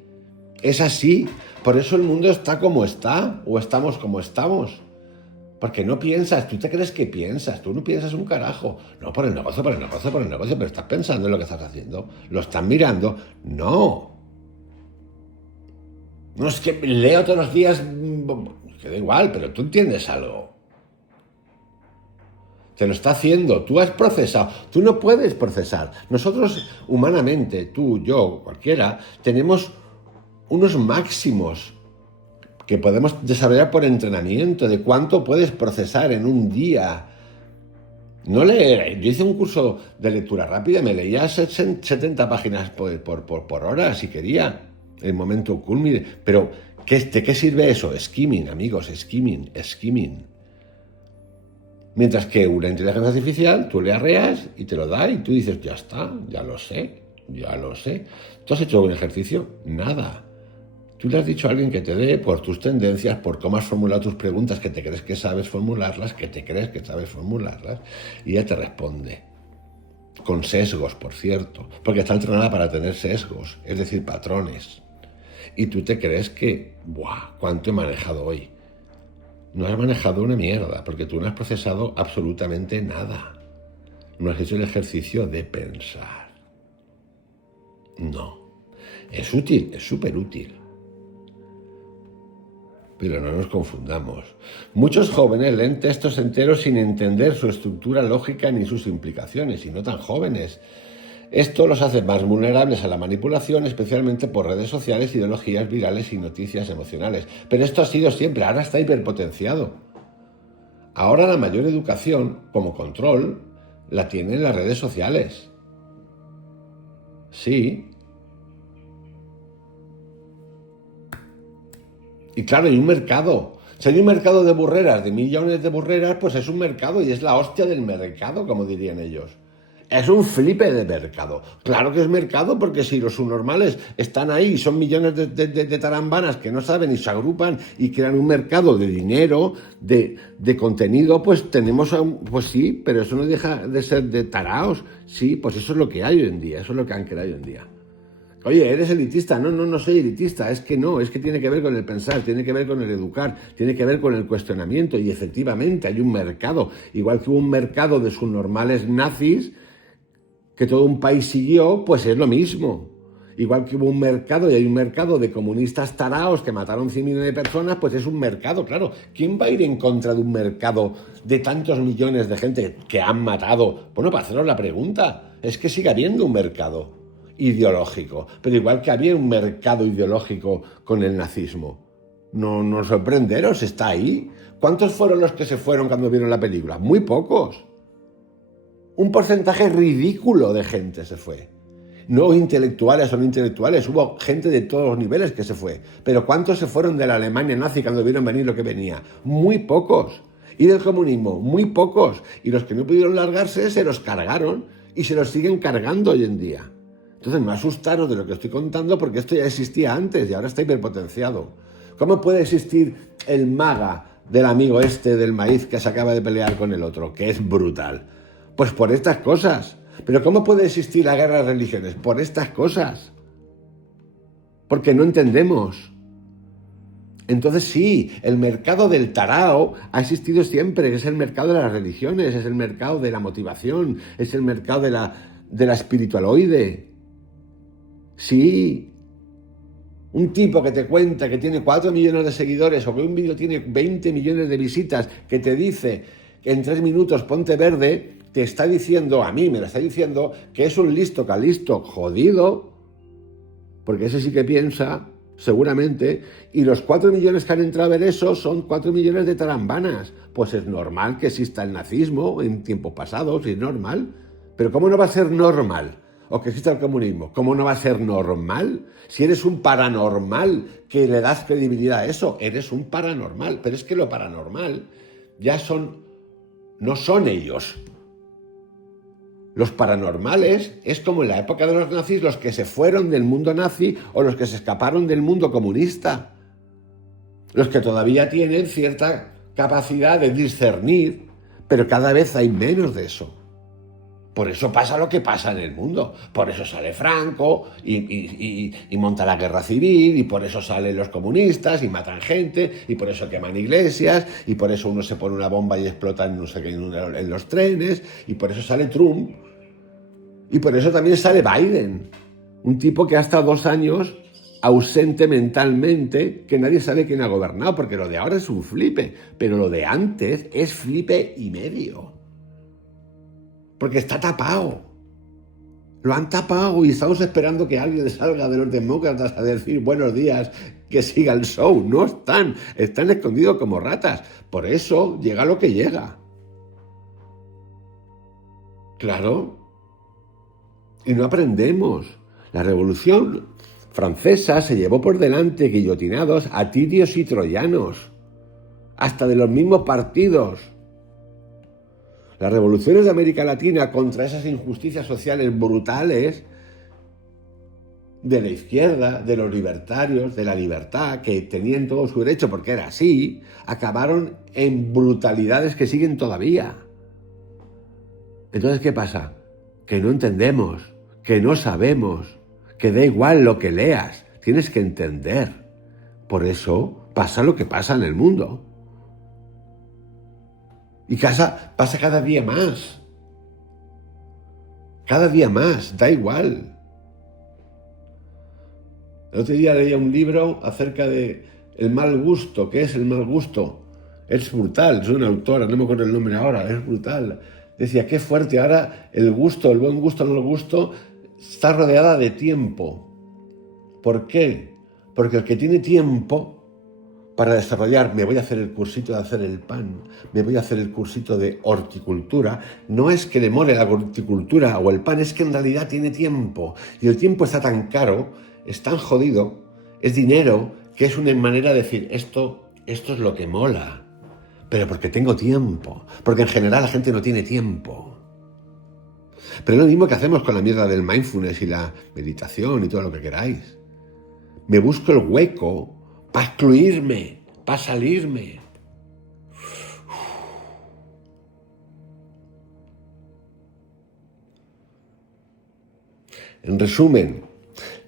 es así. Por eso el mundo está como está, o estamos como estamos. Porque no piensas, tú te crees que piensas, tú no piensas un carajo. No, por el negocio, pero estás pensando en lo que estás haciendo. Lo estás mirando. No, es que leo todos los días, que da igual, pero tú entiendes algo. Te lo está haciendo, tú has procesado, tú no puedes procesar. Nosotros humanamente, tú, yo, cualquiera, tenemos unos máximos que podemos desarrollar por entrenamiento de cuánto puedes procesar en un día. No leer, yo hice un curso de lectura rápida, me leía 70 páginas por hora si quería, el momento culmine, pero ¿de qué sirve eso? Skimming, amigos, skimming. Mientras que una inteligencia artificial, tú le arreas y te lo da y tú dices, ya está, ya lo sé, ya lo sé. ¿Tú has hecho un ejercicio? Nada. Tú le has dicho a alguien que te dé por tus tendencias, por cómo has formulado tus preguntas, que te crees que sabes formularlas, y ella te responde. Con sesgos, por cierto, porque está entrenada para tener sesgos, es decir, patrones. Y tú te crees que, ¡buah! ¿Cuánto he manejado hoy? No has manejado una mierda, porque tú no has procesado absolutamente nada. No has hecho el ejercicio de pensar. No. Es útil, es súper útil. Pero no nos confundamos. Muchos jóvenes leen textos enteros sin entender su estructura lógica ni sus implicaciones, y no tan jóvenes. Esto los hace más vulnerables a la manipulación, especialmente por redes sociales, ideologías virales y noticias emocionales. Pero esto ha sido siempre, ahora está hiperpotenciado. Ahora la mayor educación, como control, la tienen las redes sociales. Sí. Y claro, hay un mercado. Si hay un mercado de burreras, de millones de burreras, pues es un mercado y es la hostia del mercado, como dirían ellos. Es un flipe de mercado. Claro que es mercado, porque si los subnormales están ahí y son millones de tarambanas que no saben y se agrupan y crean un mercado de dinero, de contenido, pues tenemos, pues sí, pero eso no deja de ser de taraos. Sí, pues eso es lo que hay hoy en día, eso es lo que han creado hoy en día. Oye, ¿eres elitista? No soy elitista, es que no, es que tiene que ver con el pensar, tiene que ver con el educar, tiene que ver con el cuestionamiento, y efectivamente hay un mercado, igual que hubo un mercado de subnormales nazis, que todo un país siguió, pues es lo mismo. Igual que hubo un mercado y hay un mercado de comunistas taraos que mataron 100 millones de personas, pues es un mercado, claro. ¿Quién va a ir en contra de un mercado de tantos millones de gente que han matado? Bueno, para haceros la pregunta, es que sigue habiendo un mercado ideológico, pero igual que había un mercado ideológico con el nazismo. No sorprenderos, está ahí. ¿Cuántos fueron los que se fueron cuando vieron la película? Muy pocos. Un porcentaje ridículo de gente se fue. No intelectuales o no intelectuales, hubo gente de todos los niveles que se fue. Pero ¿cuántos se fueron de la Alemania nazi cuando vieron venir lo que venía? Muy pocos. Y del comunismo, muy pocos. Y los que no pudieron largarse se los cargaron y se los siguen cargando hoy en día. Entonces no asustaros de lo que estoy contando, porque esto ya existía antes y ahora está hiperpotenciado. ¿Cómo puede existir el MAGA del amigo este del maíz que se acaba de pelear con el otro? Que es brutal. Pues por estas cosas. ¿Pero cómo puede existir la guerra de religiones? Por estas cosas. Porque no entendemos. Entonces sí, el mercado del tarao ha existido siempre. Es el mercado de las religiones, es el mercado de la motivación, es el mercado de la espiritualoide. Sí. Un tipo que te cuenta que tiene 4 millones de seguidores o que un vídeo tiene 20 millones de visitas, que te dice que en 3 minutos ponte verde, te está diciendo, a mí me lo está diciendo, que es un listo calisto jodido, porque ese sí que piensa, seguramente, y los 4 millones que han entrado a ver eso son 4 millones de tarambanas. Pues es normal que exista el nazismo en tiempos pasados, es normal. Pero ¿cómo no va a ser normal? O que exista el comunismo. ¿Cómo no va a ser normal? Si eres un paranormal que le das credibilidad a eso, eres un paranormal. Pero es que lo paranormal ya no son ellos. Los paranormales es como en la época de los nazis, los que se fueron del mundo nazi o los que se escaparon del mundo comunista. Los que todavía tienen cierta capacidad de discernir, pero cada vez hay menos de eso. Por eso pasa lo que pasa en el mundo. Por eso sale Franco y monta la guerra civil, y por eso salen los comunistas y matan gente, y por eso queman iglesias, y por eso uno se pone una bomba y explota en los trenes, y por eso sale Trump, y por eso también sale Biden, un tipo que ha estado 2 años ausente mentalmente, que nadie sabe quién ha gobernado, porque lo de ahora es un flipe, pero lo de antes es flipe y medio. Porque está tapado. Lo han tapado y estamos esperando que alguien salga de los demócratas a decir buenos días, que siga el show. No están escondidos como ratas. Por eso llega lo que llega. Claro. Y no aprendemos. La Revolución Francesa se llevó por delante guillotinados a tirios y troyanos. Hasta de los mismos partidos. Las revoluciones de América Latina contra esas injusticias sociales brutales de la izquierda, de los libertarios, de la libertad, que tenían todo su derecho porque era así, acabaron en brutalidades que siguen todavía. Entonces, ¿qué pasa? Que no entendemos, que no sabemos, que da igual lo que leas, tienes que entender. Por eso pasa lo que pasa en el mundo. Y pasa cada día más. Cada día más, da igual. El otro día leía un libro acerca de el mal gusto. ¿Qué es el mal gusto? Es brutal, soy una autora, no me acuerdo el nombre ahora, es brutal. Decía, qué fuerte, ahora el gusto, el buen gusto, el mal gusto, está rodeada de tiempo. ¿Por qué? Porque el que tiene tiempo para desarrollar, me voy a hacer el cursito de hacer el pan, me voy a hacer el cursito de horticultura, no es que le mole la horticultura o el pan, es que en realidad tiene tiempo. Y el tiempo está tan caro, es tan jodido, es dinero, que es una manera de decir, esto es lo que mola. Pero porque tengo tiempo, porque en general la gente no tiene tiempo. Pero es lo mismo que hacemos con la mierda del mindfulness y la meditación y todo lo que queráis. Me busco el hueco para excluirme, para salirme. En resumen,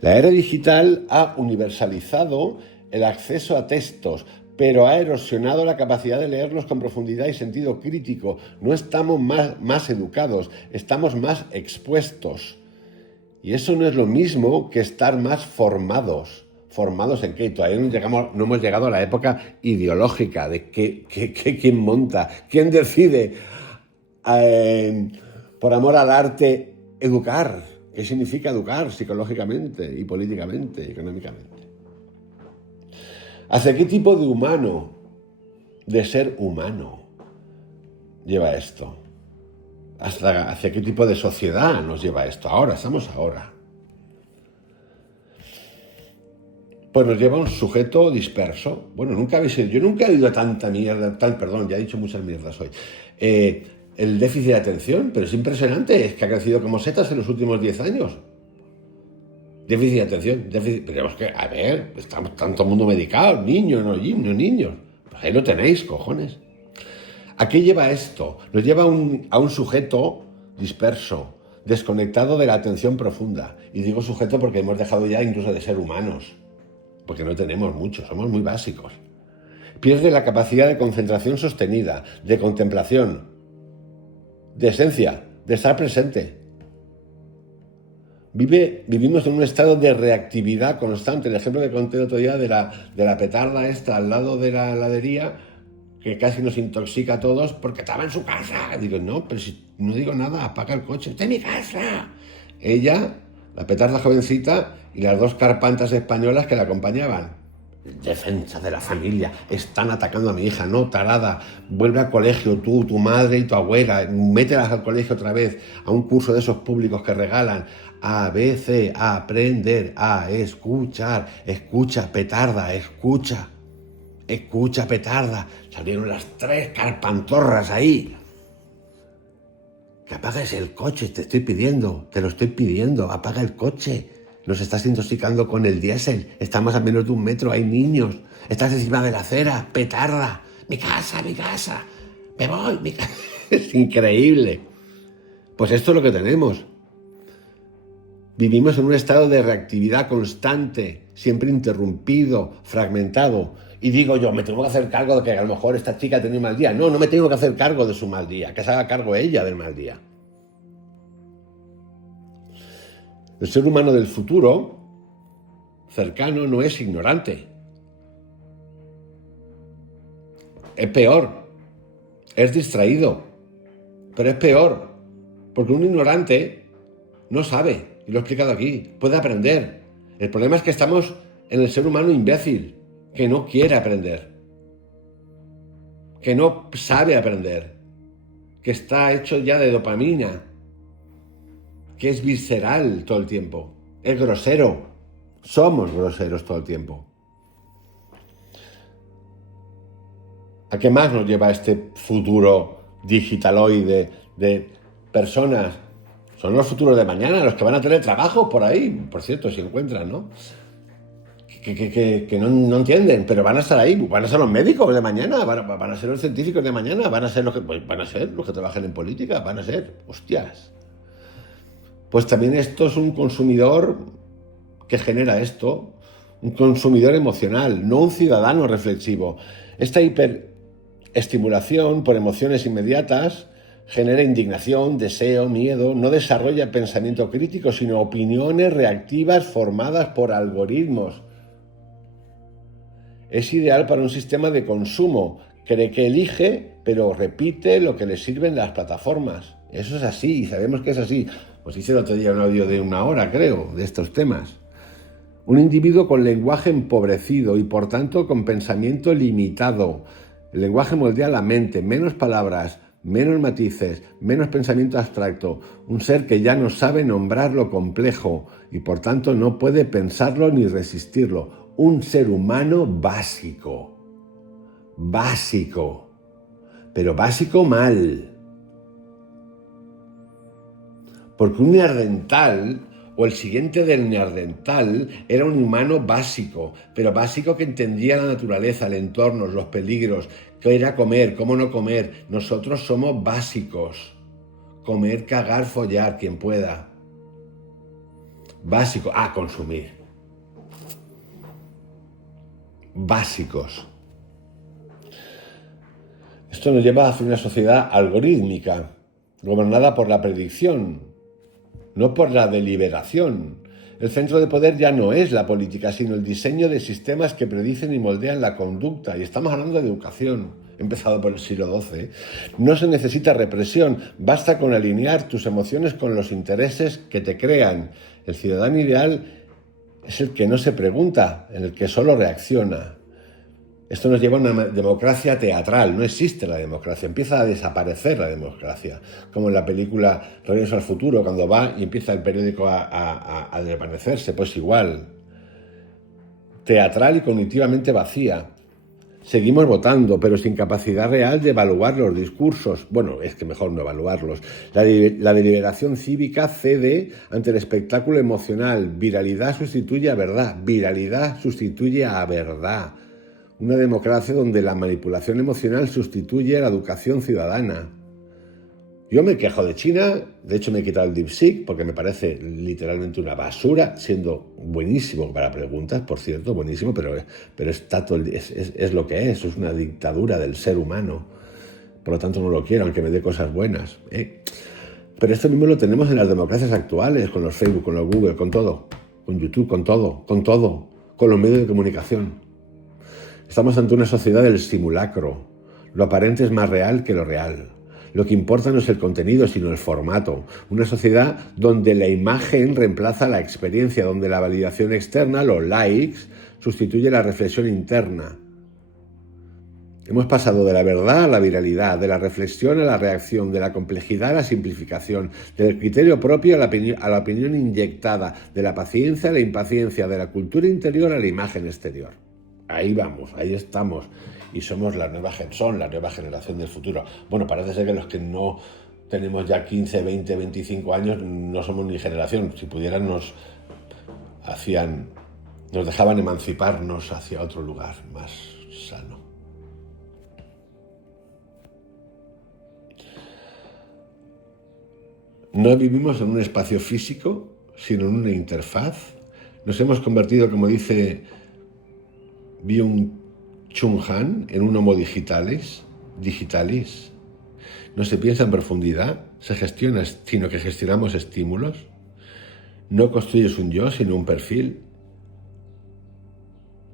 la era digital ha universalizado el acceso a textos, pero ha erosionado la capacidad de leerlos con profundidad y sentido crítico. No estamos más educados, estamos más expuestos. Y eso no es lo mismo que estar más formados. ¿Formados en qué? Todavía no hemos llegado a la época ideológica de quién monta, quién decide, por amor al arte, educar. ¿Qué significa educar psicológicamente y políticamente y económicamente? ¿Hacia qué tipo de humano, de ser humano, lleva esto? ¿Hacia qué tipo de sociedad nos lleva esto? Estamos ahora. Pues nos lleva a un sujeto disperso. Bueno, yo nunca he oído tanta mierda, perdón, ya he dicho muchas mierdas hoy. El déficit de atención, pero es impresionante, es que ha crecido como setas en los últimos 10 años. Déficit de atención, pero es que, a ver, estamos tanto mundo medicado, niños, no niños. Pues ahí lo tenéis, cojones. ¿A qué lleva esto? Nos lleva a un sujeto disperso, desconectado de la atención profunda. Y digo sujeto porque hemos dejado ya incluso de ser humanos, porque no tenemos mucho, somos muy básicos. Pierde la capacidad de concentración sostenida, de contemplación, de esencia, de estar presente. Vivimos en un estado de reactividad constante. El ejemplo que conté el otro día de la petarda esta al lado de la heladería, que casi nos intoxica a todos porque estaba en su casa. Digo, no, pero si no digo nada, apaga el coche, ¡está en mi casa! Ella, la petarda jovencita y las dos carpantas españolas que la acompañaban. Defensa de la familia, están atacando a mi hija, no, tarada, vuelve al colegio tú, tu madre y tu abuela, mételas al colegio otra vez, a un curso de esos públicos que regalan, A, B, C, a aprender, a escuchar, escucha, petarda, escucha, petarda, salieron las 3 carpantorras ahí. Que apagues el coche, te lo estoy pidiendo, apaga el coche. Nos estás intoxicando con el diésel, estamos a menos de 1 metro, hay niños, estás encima de la acera, petarda, mi casa, me voy, mi casa. Es increíble. Pues esto es lo que tenemos. Vivimos en un estado de reactividad constante, siempre interrumpido, fragmentado. Y digo yo, me tengo que hacer cargo de que a lo mejor esta chica ha tenido un mal día. No me tengo que hacer cargo de su mal día, que se haga cargo ella del mal día. El ser humano del futuro, cercano, no es ignorante. Es peor. Es distraído. Pero es peor. Porque un ignorante no sabe, y lo he explicado aquí, puede aprender. El problema es que estamos en el ser humano imbécil, que no quiere aprender, que no sabe aprender, que está hecho ya de dopamina, que es visceral todo el tiempo, es grosero, somos groseros todo el tiempo. ¿A qué más nos lleva este futuro digitaloide, de personas. Son los futuros de mañana, los que van a tener trabajo por ahí, por cierto, si encuentran, ¿no? Que no entienden, pero van a estar ahí, van a ser los médicos de mañana, van a ser los científicos de mañana, van a ser los que trabajen en política, van a ser, hostias. Pues también esto es un consumidor que genera esto, un consumidor emocional, no un ciudadano reflexivo. Esta hiperestimulación por emociones inmediatas genera indignación, deseo, miedo, no desarrolla pensamiento crítico, sino opiniones reactivas formadas por algoritmos. Es ideal para un sistema de consumo, cree que elige, pero repite lo que le sirven las plataformas. Eso es así, y sabemos que es así. Pues hice el otro día un audio de 1 hora, creo, de estos temas. Un individuo con lenguaje empobrecido y por tanto con pensamiento limitado. El lenguaje moldea la mente, menos palabras, menos matices, menos pensamiento abstracto. Un ser que ya no sabe nombrar lo complejo y por tanto no puede pensarlo ni resistirlo. Un ser humano básico. Básico. Pero básico mal. Porque un neandertal, o el siguiente del neandertal, era un humano básico, pero básico que entendía la naturaleza, el entorno, los peligros, qué era comer, cómo no comer. Nosotros somos básicos. Comer, cagar, follar, quien pueda. Básico. Consumir. Básicos. Esto nos lleva hacia una sociedad algorítmica, gobernada por la predicción, no por la deliberación. El centro de poder ya no es la política, sino el diseño de sistemas que predicen y moldean la conducta. Y estamos hablando de educación, empezado por el siglo XII. No se necesita represión, basta con alinear tus emociones con los intereses que te crean. El ciudadano ideal es el que no se pregunta, el que solo reacciona. Esto nos lleva a una democracia teatral. No existe la democracia. Empieza a desaparecer la democracia. Como en la película Regreso al futuro, cuando va y empieza el periódico a desvanecerse. Pues igual. Teatral y cognitivamente vacía. Seguimos votando, pero sin capacidad real de evaluar los discursos. Bueno, es que mejor no evaluarlos. La deliberación cívica cede ante el espectáculo emocional. Viralidad sustituye a verdad. Viralidad sustituye a verdad. Una democracia donde la manipulación emocional sustituye a la educación ciudadana. Yo me quejo de China, de hecho me he quitado el DeepSeek porque me parece literalmente una basura, siendo buenísimo para preguntas, por cierto, buenísimo, pero es lo que es una dictadura del ser humano. Por lo tanto no lo quiero, aunque me dé cosas buenas. Pero esto mismo lo tenemos en las democracias actuales, con los Facebook, con los Google, con todo, con YouTube, con todo, con los medios de comunicación. Estamos ante una sociedad del simulacro. Lo aparente es más real que lo real. Lo que importa no es el contenido, sino el formato. Una sociedad donde la imagen reemplaza la experiencia, donde la validación externa, los likes, sustituye la reflexión interna. Hemos pasado de la verdad a la viralidad, de la reflexión a la reacción, de la complejidad a la simplificación, del criterio propio a la opinión inyectada, de la paciencia a la impaciencia, de la cultura interior a la imagen exterior. Ahí vamos, ahí estamos. Y somos la nueva generación del futuro. Bueno, parece ser que los que no tenemos ya 15, 20, 25 años no somos ni generación. Si pudieran nos dejaban emanciparnos hacia otro lugar más sano. No vivimos en un espacio físico, sino en una interfaz. Nos hemos convertido, como dice Byung-Chul Han, en un homo digitalis. No se piensa en profundidad, se gestiona, sino que gestionamos estímulos. No construyes un yo, sino un perfil.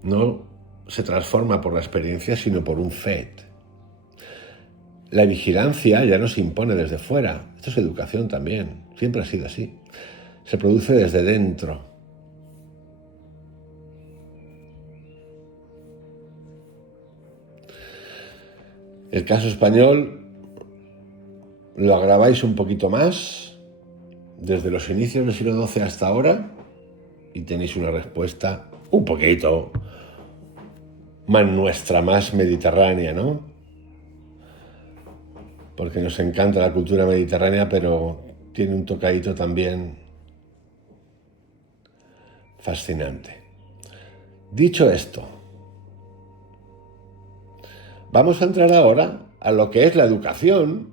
No se transforma por la experiencia, sino por un FED. La vigilancia ya no se impone desde fuera. Esto es educación también. Siempre ha sido así. Se produce desde dentro. El caso español lo agraváis un poquito más desde los inicios del siglo XII hasta ahora y tenéis una respuesta un poquito más nuestra, más mediterránea, ¿no? porque nos encanta la cultura mediterránea, pero tiene un tocadito también fascinante. Dicho esto, vamos a entrar ahora a lo que es la educación,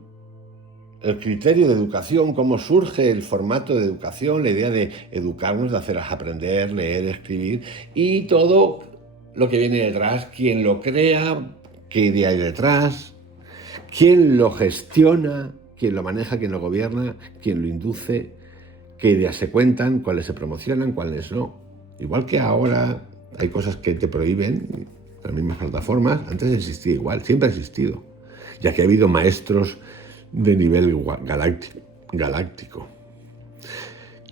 el criterio de educación, cómo surge el formato de educación, la idea de educarnos, de hacerlas aprender, leer, escribir y todo lo que viene detrás, quién lo crea, qué idea hay detrás, quién lo gestiona, quién lo maneja, quién lo gobierna, quién lo induce, qué ideas se cuentan, cuáles se promocionan, cuáles no. Igual que ahora hay cosas que te prohíben, las mismas plataformas, antes existía igual, siempre ha existido, ya que ha habido maestros de nivel galáctico.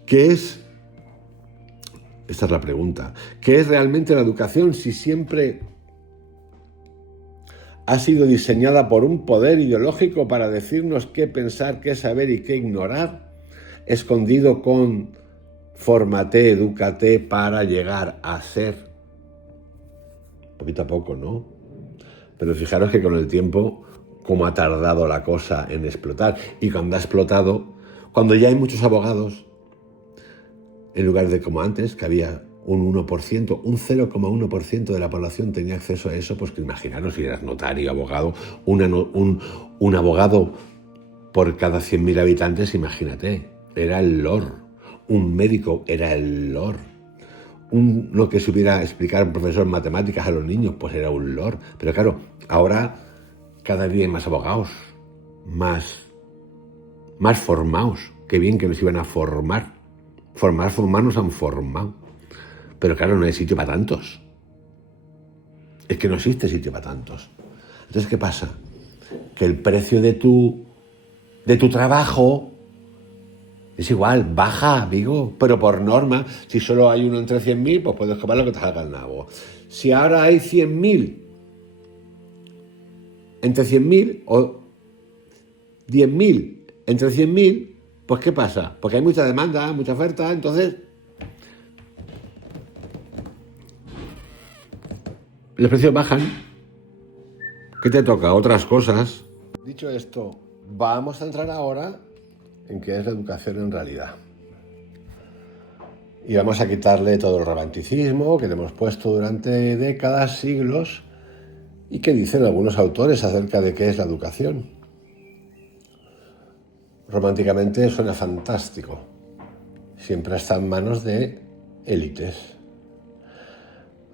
¿Qué es? Esta es la pregunta. ¿Qué es realmente la educación si siempre ha sido diseñada por un poder ideológico para decirnos qué pensar, qué saber y qué ignorar, escondido con fórmate, edúcate para llegar a ser? Poquito a poco, ¿no? Pero fijaros que con el tiempo, cómo ha tardado la cosa en explotar. Y cuando ha explotado, cuando ya hay muchos abogados, en lugar de como antes, que había un 1%, un 0,1% de la población tenía acceso a eso, pues que imaginaros si eras notario, abogado, un abogado por cada 100.000 habitantes, imagínate, era el lord. Un médico era el lord. Lo que supiera explicar un profesor en matemáticas a los niños, pues era un lord. Pero claro, ahora cada día hay más abogados, más formados. Qué bien que nos iban a formar. Formar nos han formado. Pero claro, no hay sitio para tantos. Es que no existe sitio para tantos. Entonces, ¿qué pasa? Que el precio de tu trabajo es igual, baja, digo, pero por norma. Si solo hay uno entre 100.000, pues puedes cobrar lo que te salga el nabo. Si ahora hay 100.000 entre 100.000 o 10.000 entre 100.000, pues ¿qué pasa? Porque hay mucha demanda, mucha oferta, entonces los precios bajan. ¿Qué te toca? Otras cosas. Dicho esto, vamos a entrar ahora en qué es la educación en realidad. Y vamos a quitarle todo el romanticismo que le hemos puesto durante décadas, siglos, y que dicen algunos autores acerca de qué es la educación. Románticamente suena fantástico. Siempre está en manos de élites.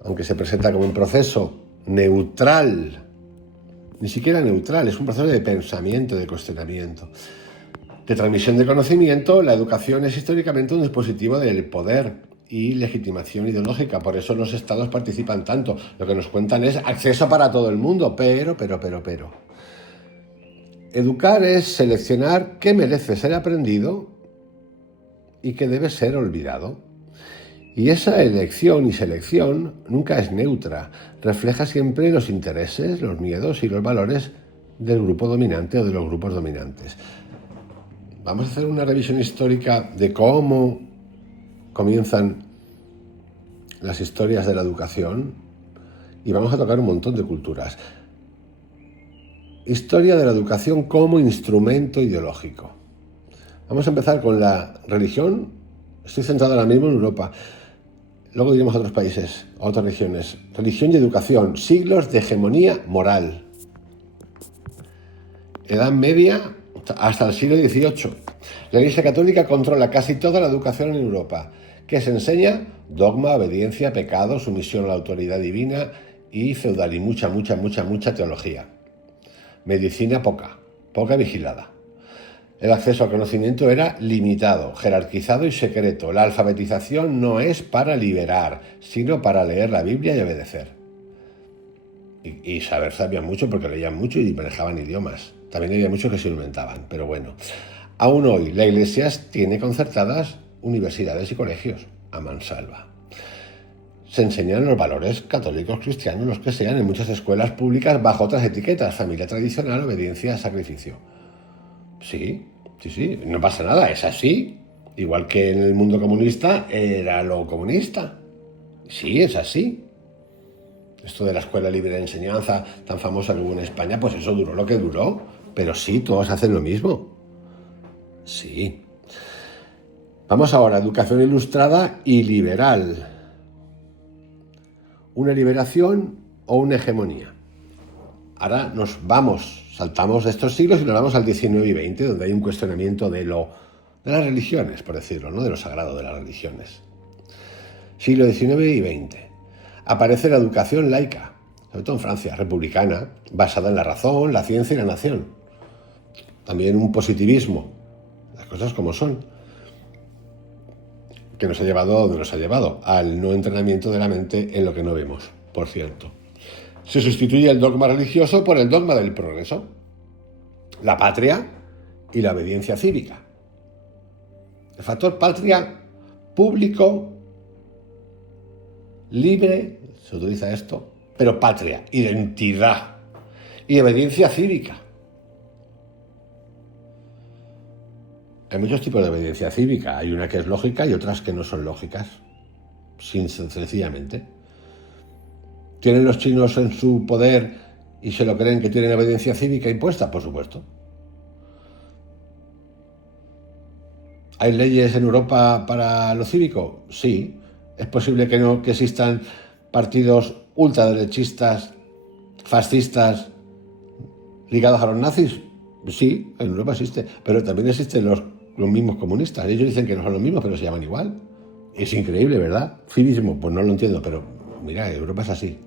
Aunque se presenta como un proceso neutral, ni siquiera neutral, es un proceso de pensamiento, de cuestionamiento, de transmisión de conocimiento. La educación es históricamente un dispositivo del poder y legitimación ideológica, por eso los estados participan tanto. Lo que nos cuentan es acceso para todo el mundo, pero. Educar es seleccionar qué merece ser aprendido y qué debe ser olvidado. Y esa elección y selección nunca es neutra, refleja siempre los intereses, los miedos y los valores del grupo dominante o de los grupos dominantes. Vamos a hacer una revisión histórica de cómo comienzan las historias de la educación y vamos a tocar un montón de culturas. Historia de la educación como instrumento ideológico. Vamos a empezar con la religión. Estoy centrado ahora mismo en Europa. Luego iremos a otros países, a otras regiones. Religión y educación, siglos de hegemonía moral. Edad Media hasta el siglo XVIII. La Iglesia Católica controla casi toda la educación en Europa. ¿Qué se enseña? Dogma, obediencia, pecado, sumisión a la autoridad divina y feudal y mucha teología. Medicina poca vigilada. El acceso al conocimiento era limitado, jerarquizado y secreto. La alfabetización no es para liberar, sino para leer la Biblia y obedecer. Y saber sabían mucho porque leían mucho y manejaban idiomas. También había muchos que se inventaban, pero bueno. Aún hoy la Iglesia tiene concertadas universidades y colegios a mansalva. Se enseñan los valores católicos, cristianos, los que sean, en muchas escuelas públicas bajo otras etiquetas: familia tradicional, obediencia, sacrificio. Sí, no pasa nada, es así. Igual que en el mundo comunista era lo comunista. Sí, es así. Esto de la escuela libre de enseñanza tan famosa que hubo en España, pues eso duró lo que duró. Pero sí, todos hacen lo mismo. Sí. Vamos ahora a educación ilustrada y liberal. ¿Una liberación o una hegemonía? Ahora saltamos de estos siglos y nos vamos al 19 y 20, donde hay un cuestionamiento de las religiones, por decirlo, ¿no? De lo sagrado de las religiones. Siglo XIX y XX. Aparece la educación laica, sobre todo en Francia, republicana, basada en la razón, la ciencia y la nación. También un positivismo, las cosas como son, que nos ha llevado donde nos ha llevado, al no entrenamiento de la mente en lo que no vemos, por cierto. Se sustituye el dogma religioso por el dogma del progreso, la patria y la obediencia cívica. El factor patria, público, libre, se utiliza esto, pero patria, identidad y obediencia cívica. Hay muchos tipos de obediencia cívica. Hay una que es lógica y otras que no son lógicas, sencillamente. ¿Tienen los chinos en su poder y se lo creen que tienen obediencia cívica impuesta? Por supuesto. ¿Hay leyes en Europa para lo cívico? Sí. ¿Es posible que existan partidos ultraderechistas, fascistas, ligados a los nazis? Sí, en Europa existe. Pero también existen los mismos comunistas. Ellos dicen que no son los mismos, pero se llaman igual. Es increíble, ¿verdad? Civismo, pues no lo entiendo, pero mira, Europa es así.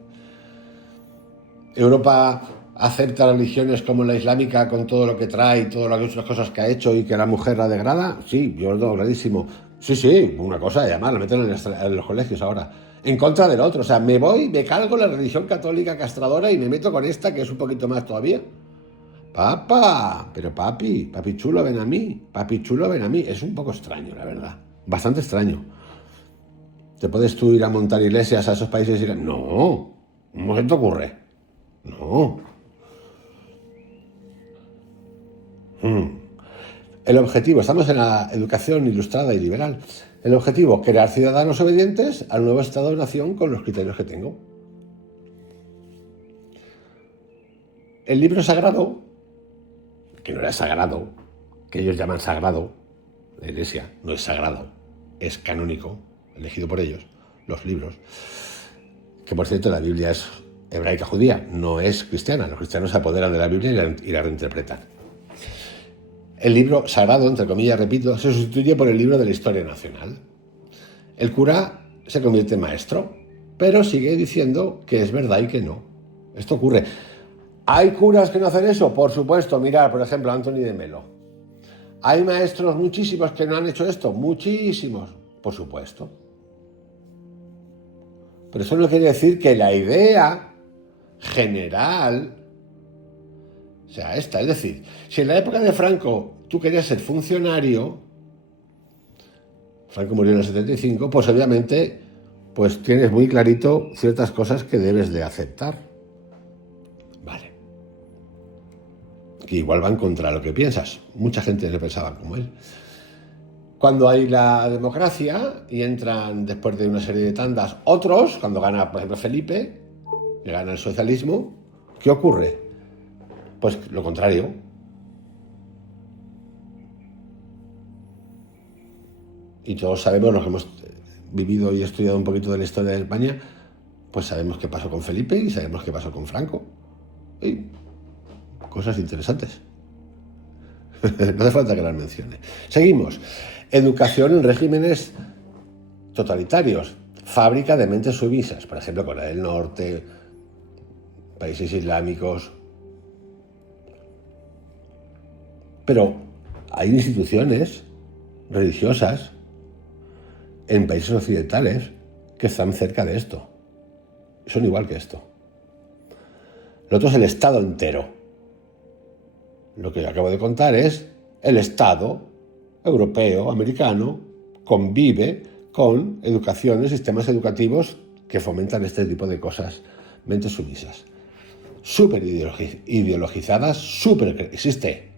Europa acepta religiones como la islámica con todo lo que trae, todas las cosas que ha hecho y que la mujer la degrada. Sí, yo lo tengo clarísimo. Sí, una cosa, además, lo meten en los colegios ahora. En contra del otro, o sea, me cargo la religión católica castradora y me meto con esta, que es un poquito más todavía. Pero papi chulo, ven a mí. Papi chulo, ven a mí. Es un poco extraño, la verdad. Bastante extraño. ¿Te puedes tú ir a montar iglesias a esos países y decir, no, ¿cómo se te ocurre? No. El objetivo, estamos en la educación ilustrada y liberal. El objetivo, crear ciudadanos obedientes al nuevo Estado-nación con los criterios que tengo. El libro sagrado, que no era sagrado, que ellos llaman sagrado, la Iglesia no es sagrado, es canónico, elegido por ellos, los libros, que por cierto la Biblia es hebraica judía, no es cristiana. Los cristianos se apoderan de la Biblia y la reinterpretan. El libro sagrado, entre comillas, repito, se sustituye por el libro de la historia nacional. El cura se convierte en maestro, pero sigue diciendo que es verdad y que no. Esto ocurre. ¿Hay curas que no hacen eso? Por supuesto. Mirad, por ejemplo, Antoni de Melo. ¿Hay maestros muchísimos que no han hecho esto? Muchísimos. Por supuesto. Pero eso no quiere decir que la idea general sea esta. Es decir, si en la época de Franco tú querías ser funcionario, Franco murió en el 75, pues obviamente pues tienes muy clarito ciertas cosas que debes de aceptar. Vale. Que igual van contra lo que piensas. Mucha gente no pensaba como él. Cuando hay la democracia y entran después de una serie de tandas otros, cuando gana, por ejemplo, Felipe, que gana el socialismo, ¿qué ocurre? Pues lo contrario. Y todos sabemos, los que hemos vivido y estudiado un poquito de la historia de España, pues sabemos qué pasó con Felipe y sabemos qué pasó con Franco. Y cosas interesantes. No hace falta que las mencione. Seguimos. Educación en regímenes totalitarios. Fábrica de mentes sumisas. Por ejemplo, Corea del Norte, países islámicos. Pero hay instituciones religiosas en países occidentales que están cerca de esto. Son igual que esto. Lo otro es el Estado entero. Lo que yo acabo de contar es el Estado europeo, americano, convive con educaciones, sistemas educativos que fomentan este tipo de cosas, mentes sumisas. Súper ideologizadas, existe.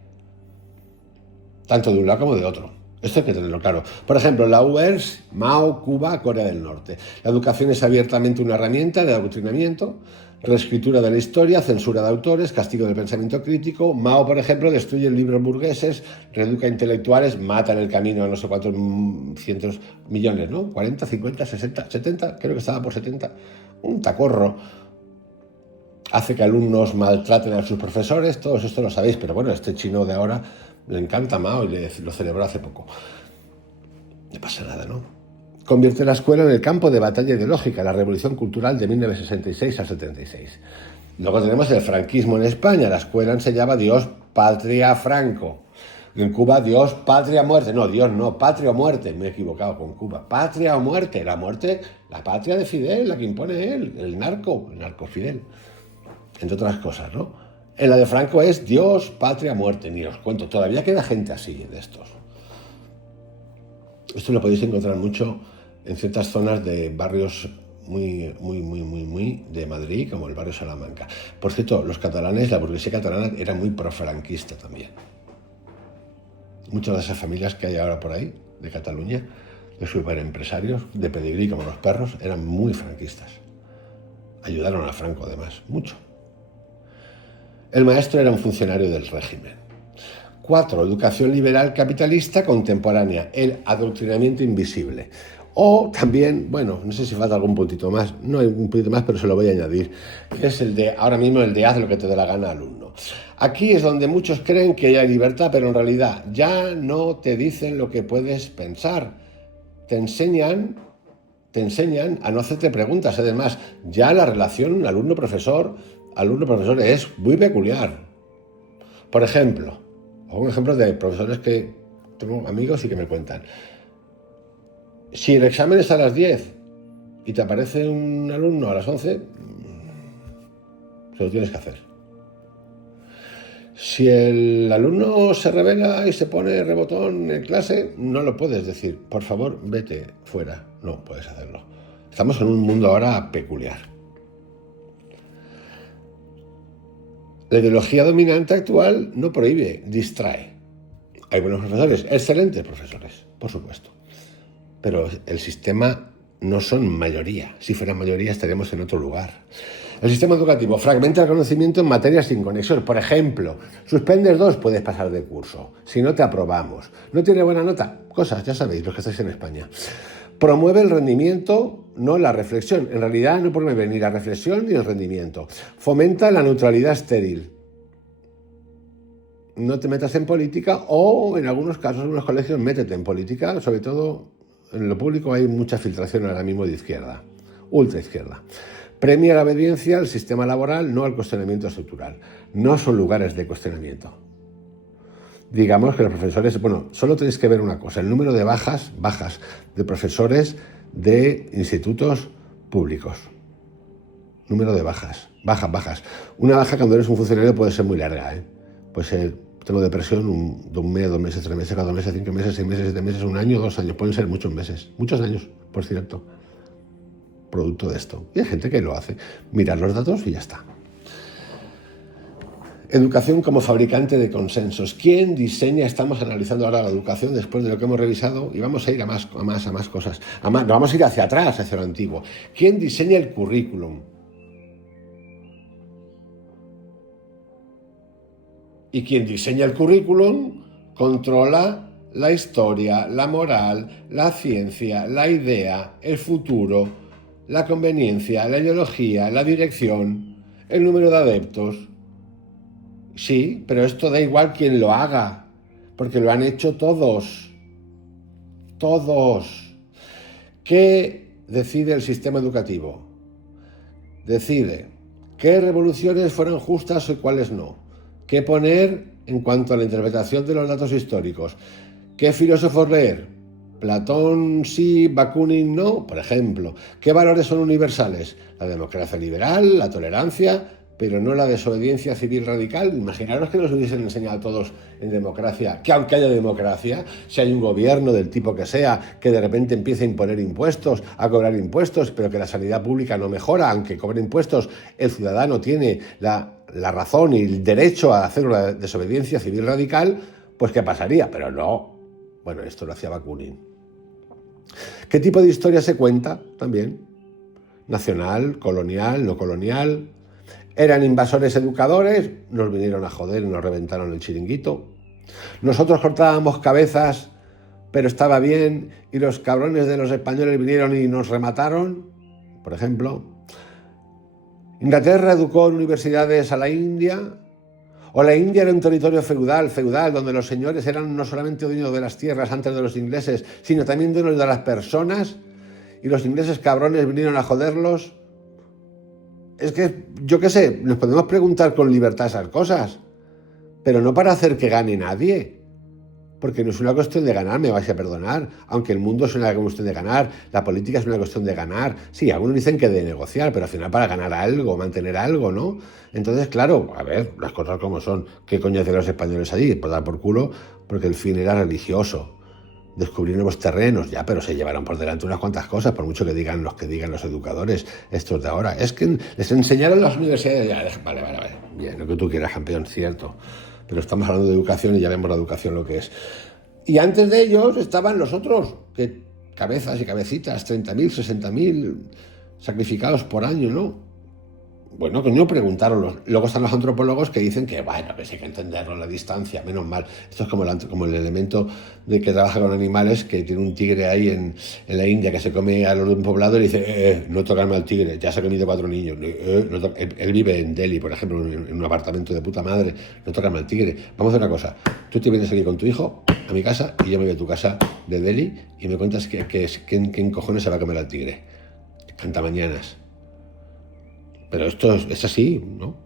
Tanto de un lado como de otro. Esto hay que tenerlo claro. Por ejemplo, la URSS, Mao, Cuba, Corea del Norte. La educación es abiertamente una herramienta de adoctrinamiento. reescritura de la historia, censura de autores, castigo del pensamiento crítico. Mao, por ejemplo, destruye libros burgueses, reeduca intelectuales, mata en el camino a no sé cuántos cientos millones, ¿no? 40, 50, 60, 70, creo que estaba por 70. Un tacorro. Hace que alumnos maltraten a sus profesores, todos esto lo sabéis, pero bueno, este chino de ahora le encanta Mao y lo celebró hace poco. No pasa nada, ¿no? Convierte la escuela en el campo de batalla ideológica, la revolución cultural de 1966 al 76. Luego tenemos el franquismo en España. La escuela enseñaba Dios, patria, Franco. En Cuba, Dios, patria, muerte. No, Dios no, patria o muerte. Me he equivocado con Cuba. Patria o muerte. La muerte, la patria de Fidel, la que impone él, el narco Fidel. Entre otras cosas, ¿no? En la de Franco es Dios, patria, muerte. Ni os cuento, todavía queda gente así de estos. Esto lo podéis encontrar mucho en ciertas zonas de barrios muy de Madrid, como el barrio Salamanca. Por cierto, los catalanes, la burguesía catalana era muy profranquista también. Muchas de esas familias que hay ahora por ahí, de Cataluña, de superempresarios, de pedigrí como los perros, eran muy franquistas. Ayudaron a Franco además, mucho. El maestro era un funcionario del régimen. 4. Educación liberal capitalista contemporánea, el adoctrinamiento invisible. O también, bueno, no sé si falta algún puntito más, no hay un puntito más, pero se lo voy a añadir, es el de, ahora mismo el de haz lo que te dé la gana, alumno. Aquí es donde muchos creen que hay libertad, pero en realidad ya no te dicen lo que puedes pensar, te enseñan a no hacerte preguntas. Además, ya la relación alumno-profesor es muy peculiar. Por ejemplo, un ejemplo de profesores que tengo amigos y que me cuentan. Si el examen es a las 10 y te aparece un alumno a las 11, se lo tienes que hacer. Si el alumno se revela y se pone rebotón en clase, no lo puedes decir, por favor, vete fuera. No puedes hacerlo. Estamos en un mundo ahora peculiar. La ideología dominante actual no prohíbe, distrae. Hay buenos profesores, excelentes profesores, por supuesto. Pero el sistema no son mayoría. Si fueran mayoría estaríamos en otro lugar. El sistema educativo fragmenta el conocimiento en materias sin conexión. Por ejemplo, suspendes 2, puedes pasar de curso. Si no, te aprobamos. ¿No tiene buena nota? Cosas, ya sabéis, los que estáis en España. Promueve el rendimiento, no la reflexión. En realidad no promueve ni la reflexión ni el rendimiento. Fomenta la neutralidad estéril. No te metas en política o, en algunos casos, en los colegios, métete en política. Sobre todo, en lo público hay mucha filtración ahora mismo de izquierda, ultra izquierda. Premia la obediencia al sistema laboral, no al cuestionamiento estructural. No son lugares de cuestionamiento. Digamos que los profesores, bueno, solo tenéis que ver una cosa, el número de bajas de profesores de institutos públicos. Número de bajas. Una baja cuando eres un funcionario puede ser muy larga, ¿eh? Puede ser, tengo depresión de un mes, 2 meses, 3 meses, 4 meses, 5 meses, 6 meses, 7 meses, 1 año, 2 años. Pueden ser muchos meses, muchos años, por cierto. Producto de esto. Y hay gente que lo hace. Mirar los datos y ya está. Educación como fabricante de consensos. ¿Quién diseña? Estamos analizando ahora la educación después de lo que hemos revisado y vamos a ir a más cosas. Vamos a ir hacia atrás, hacia lo antiguo. ¿Quién diseña el currículum? Y quien diseña el currículum controla la historia, la moral, la ciencia, la idea, el futuro, la conveniencia, la ideología, la dirección, el número de adeptos. Sí, pero esto da igual quien lo haga, porque lo han hecho todos. Todos. ¿Qué decide el sistema educativo? Decide qué revoluciones fueron justas y cuáles no. ¿Qué poner en cuanto a la interpretación de los datos históricos? ¿Qué filósofos leer? Platón sí, Bakunin no, por ejemplo. ¿Qué valores son universales? La democracia liberal, la tolerancia, pero no la desobediencia civil radical. Imaginaros que nos hubiesen enseñado a todos en democracia, que aunque haya democracia, si hay un gobierno del tipo que sea, que de repente empiece a imponer impuestos, a cobrar impuestos, pero que la sanidad pública no mejora, aunque cobre impuestos, el ciudadano tiene la razón y el derecho a hacer una desobediencia civil radical, pues ¿qué pasaría? Pero no. Bueno, esto lo hacía Bakunin. ¿Qué tipo de historia se cuenta? También. Nacional, colonial, no colonial. Eran invasores educadores, nos vinieron a joder y nos reventaron el chiringuito. Nosotros cortábamos cabezas, pero estaba bien, y los cabrones de los españoles vinieron y nos remataron, por ejemplo. Inglaterra educó en universidades a la India, o la India era un territorio feudal, donde los señores eran no solamente dueños de las tierras antes de los ingleses, sino también dueños de las personas, y los ingleses cabrones vinieron a joderlos. Es que, yo qué sé, nos podemos preguntar con libertad esas cosas, pero no para hacer que gane nadie, porque no es una cuestión de ganar, me vais a perdonar, aunque el mundo es una cuestión de ganar, la política es una cuestión de ganar. Sí, algunos dicen que de negociar, pero al final para ganar algo, mantener algo, ¿no? Entonces, claro, a ver, las cosas como son. ¿Qué coño hacían los españoles allí? Pues dar por culo, porque el fin era religioso. Descubrir nuevos terrenos, ya, pero se llevaron por delante unas cuantas cosas, por mucho que digan los educadores, estos de ahora. Es que les enseñaron las universidades, ya, vale, bien, lo que tú quieras, campeón, cierto. Pero estamos hablando de educación y ya vemos la educación lo que es. Y antes de ellos estaban los otros, que cabezas y cabecitas, 30.000, 60.000 sacrificados por año, ¿no? Bueno, coño, preguntaron. Luego están los antropólogos que dicen que, bueno, que sí hay que entenderlo, la distancia, menos mal. Esto es como el elemento de que trabaja con animales, que tiene un tigre ahí en la India que se come a los de un poblado y dice, no tocarme al tigre, ya se ha comido 4 niños. Él vive en Delhi, por ejemplo, en un apartamento de puta madre, no tocarme al tigre. Vamos a hacer una cosa, tú te vienes aquí con tu hijo a mi casa y yo me voy a tu casa de Delhi y me cuentas quién cojones se va a comer al tigre. Cantamañanas. Pero esto es así, ¿no?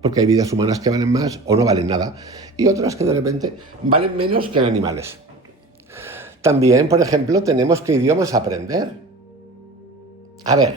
Porque hay vidas humanas que valen más o no valen nada, y otras que de repente valen menos que animales. También, por ejemplo, tenemos que idiomas aprender. A ver,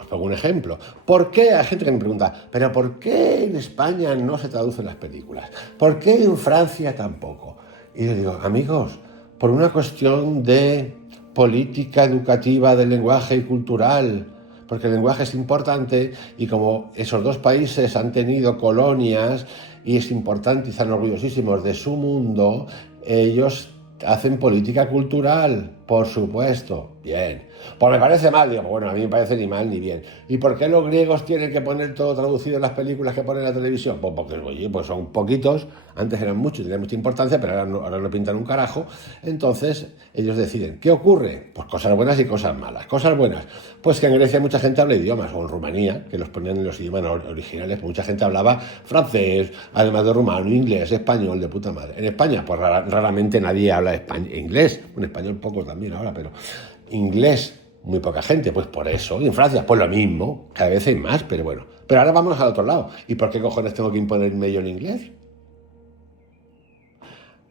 os pongo un ejemplo. ¿Por qué? Hay gente que me pregunta, ¿pero por qué en España no se traducen las películas? ¿Por qué en Francia tampoco? Y yo digo, amigos, por una cuestión de política educativa del lenguaje y cultural, porque el lenguaje es importante, y como esos dos países han tenido colonias y es importante y están orgullosísimos de su mundo, ellos hacen política cultural, por supuesto. Bien. Pues me parece mal, digo, bueno, a mí me parece ni mal ni bien. ¿Y por qué los griegos tienen que poner todo traducido en las películas que ponen en la televisión? Pues porque, oye, pues son poquitos, antes eran muchos, tenían mucha importancia, pero ahora no pintan un carajo. Entonces, ellos deciden. ¿Qué ocurre? Pues cosas buenas y cosas malas. Cosas buenas, pues que en Grecia mucha gente habla idiomas, o en Rumanía, que los ponían en los idiomas originales, mucha gente hablaba francés, además de rumano, inglés, español, de puta madre. En España, pues raramente nadie habla inglés, en español poco también ahora, pero inglés, muy poca gente, pues por eso. Y en Francia, pues lo mismo, cada vez hay más, pero bueno. Pero ahora vamos al otro lado. ¿Y por qué cojones tengo que imponerme yo en inglés?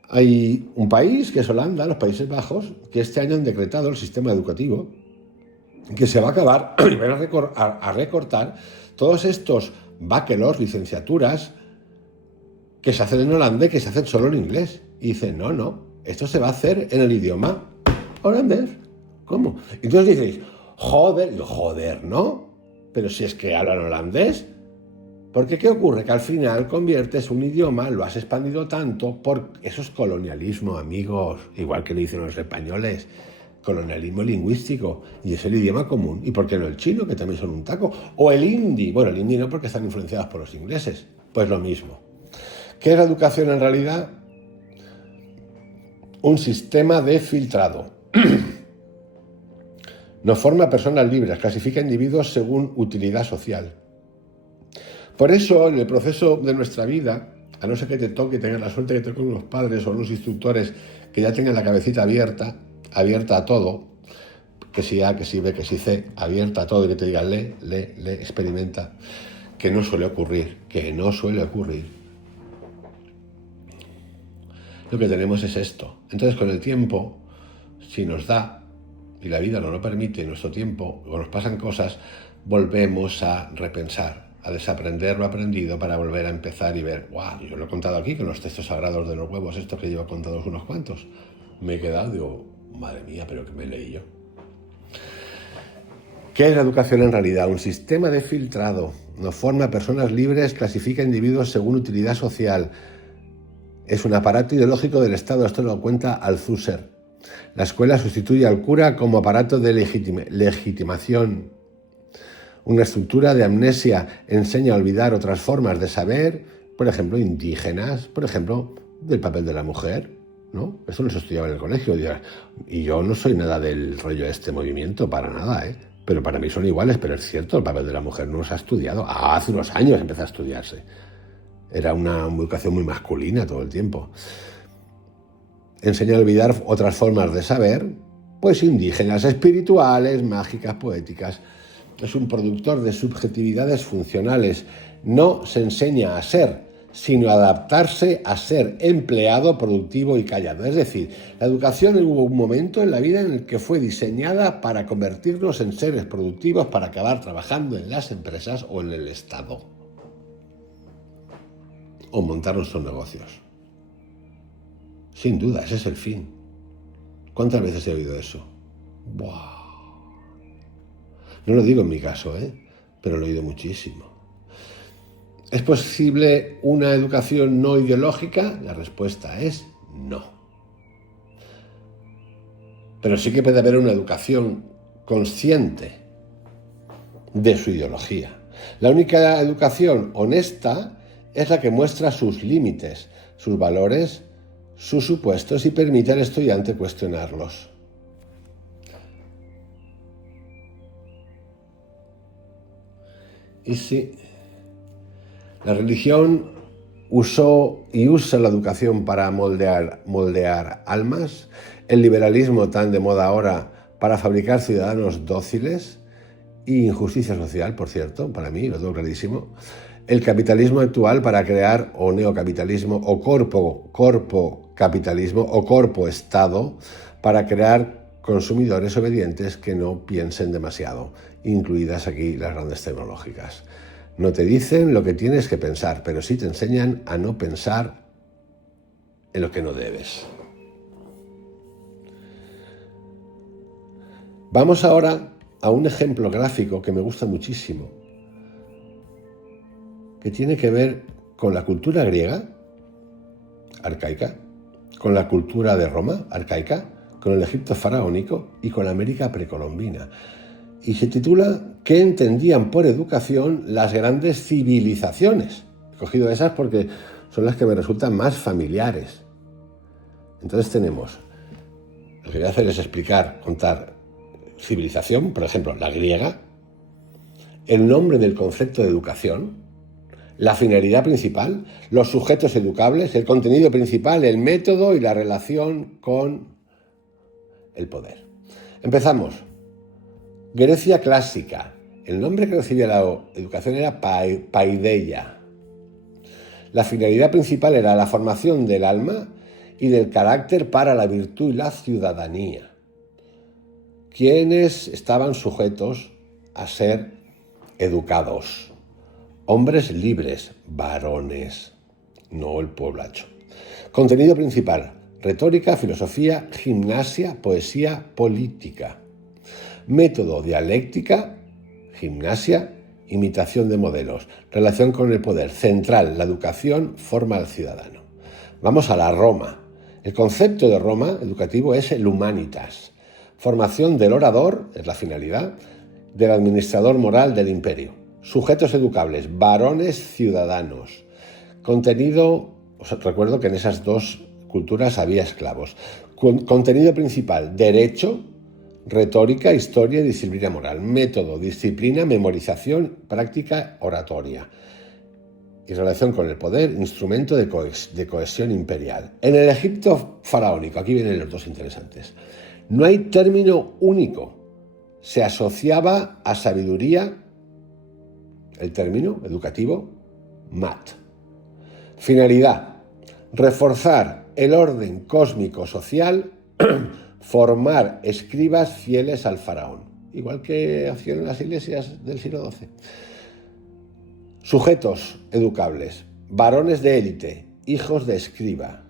Hay un país, que es Holanda, los Países Bajos, que este año han decretado el sistema educativo, que se va a acabar y van a recortar todos estos bachelors, licenciaturas, que se hacen en holandés, que se hacen solo en inglés. Y dicen, no, esto se va a hacer en el idioma holandés. ¿Cómo? Entonces dices, joder, ¿no? Pero si es que hablan holandés. Porque ¿qué ocurre? Que al final conviertes un idioma, lo has expandido tanto, eso es colonialismo, amigos, igual que le dicen los españoles, colonialismo lingüístico, y es el idioma común. ¿Y por qué no el chino, que también son un taco? O el hindi, bueno, el hindi no, porque están influenciados por los ingleses, pues lo mismo. ¿Qué es la educación en realidad? Un sistema de filtrado. No forma personas libres, clasifica individuos según utilidad social. Por eso, en el proceso de nuestra vida, a no ser que te toque, tengas la suerte que te toquen unos padres o unos instructores que ya tengan la cabecita abierta a todo, que si A, que si B, que si C, abierta a todo, y que te digan lee, experimenta, que no suele ocurrir. Lo que tenemos es esto. Entonces, con el tiempo, si nos da, y la vida no lo permite, nuestro tiempo, o nos pasan cosas, volvemos a repensar, a desaprender lo aprendido para volver a empezar y ver, ¡guau! Yo lo he contado aquí con los textos sagrados de los huevos, estos que llevo contados unos cuantos. Me he quedado, digo, madre mía, pero ¿qué me leí yo? ¿Qué es la educación en realidad? Un sistema de filtrado. No forma personas libres, clasifica individuos según utilidad social. Es un aparato ideológico del Estado, esto lo cuenta Althusser. La escuela sustituye al cura como aparato de legitimación. Una estructura de amnesia enseña a olvidar otras formas de saber, por ejemplo, indígenas, por ejemplo, del papel de la mujer, ¿no? Eso no se estudiaba en el colegio. Y yo no soy nada del rollo de este movimiento, para nada, ¿eh? Pero para mí son iguales, pero es cierto, el papel de la mujer no se ha estudiado. Hace unos años empezó a estudiarse. Era una educación muy masculina todo el tiempo. Enseña a olvidar otras formas de saber, pues indígenas, espirituales, mágicas, poéticas. Es un productor de subjetividades funcionales. No se enseña a ser, sino a adaptarse a ser empleado, productivo y callado. Es decir, la educación hubo un momento en la vida en el que fue diseñada para convertirnos en seres productivos, para acabar trabajando en las empresas o en el Estado, o montar nuestros negocios. Sin duda, ese es el fin. ¿Cuántas veces he oído eso? ¡Buah! No lo digo en mi caso, pero lo he oído muchísimo. ¿Es posible una educación no ideológica? La respuesta es no. Pero sí que puede haber una educación consciente de su ideología. La única educación honesta es la que muestra sus límites, sus valores, sus supuestos y permite al estudiante cuestionarlos. Y sí, la religión usó y usa la educación para moldear almas, el liberalismo tan de moda ahora para fabricar ciudadanos dóciles y injusticia social, por cierto, para mí, lo tengo clarísimo, el capitalismo actual para crear o neocapitalismo o corpocapitalismo o corpoestado para crear consumidores obedientes que no piensen demasiado, incluidas aquí las grandes tecnológicas. No te dicen lo que tienes que pensar, pero sí te enseñan a no pensar en lo que no debes. Vamos ahora a un ejemplo gráfico que me gusta muchísimo, que tiene que ver con la cultura griega, arcaica, con la cultura de Roma, arcaica, con el Egipto faraónico y con la América precolombina. Y se titula ¿Qué entendían por educación las grandes civilizaciones? He cogido esas porque son las que me resultan más familiares. Entonces tenemos, lo que voy a hacer es contar civilización, por ejemplo, la griega, el nombre del concepto de educación, la finalidad principal, los sujetos educables, el contenido principal, el método y la relación con el poder. Empezamos. Grecia clásica. El nombre que recibía la educación era paideia. La finalidad principal era la formación del alma y del carácter para la virtud y la ciudadanía. Quienes estaban sujetos a ser educados. Hombres libres, varones, no el pueblacho. Contenido principal: retórica, filosofía, gimnasia, poesía, política. Método: dialéctica, gimnasia, imitación de modelos. Relación con el poder. Central: la educación forma al ciudadano. Vamos a la Roma. El concepto de Roma educativo es el humanitas. Formación del orador, es la finalidad, del administrador moral del imperio. Sujetos educables, varones ciudadanos. Contenido, os recuerdo que en esas dos culturas había esclavos. Contenido principal: derecho, retórica, historia y disciplina moral. Método: disciplina, memorización, práctica, oratoria. Y relación con el poder: instrumento de cohesión imperial. En el Egipto faraónico, aquí vienen los dos interesantes, no hay término único. Se asociaba a sabiduría el término educativo mat. Finalidad: reforzar el orden cósmico social, formar escribas fieles al faraón, igual que hacían las iglesias del siglo XII. Sujetos educables: varones de élite, hijos de escriba.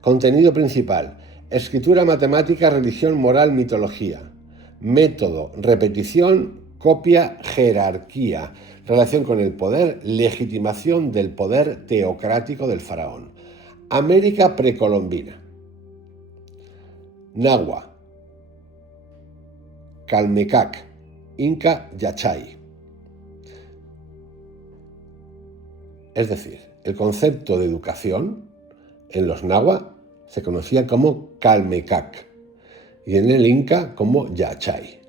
Contenido principal: escritura, matemática, religión, moral, mitología. Método: repetición, copia, jerarquía. Relación con el poder: legitimación del poder teocrático del faraón. América precolombina. Nahua, Calmecac, Inca Yachay. Es decir, el concepto de educación en los náhuatl se conocía como Calmecac y en el Inca como Yachay.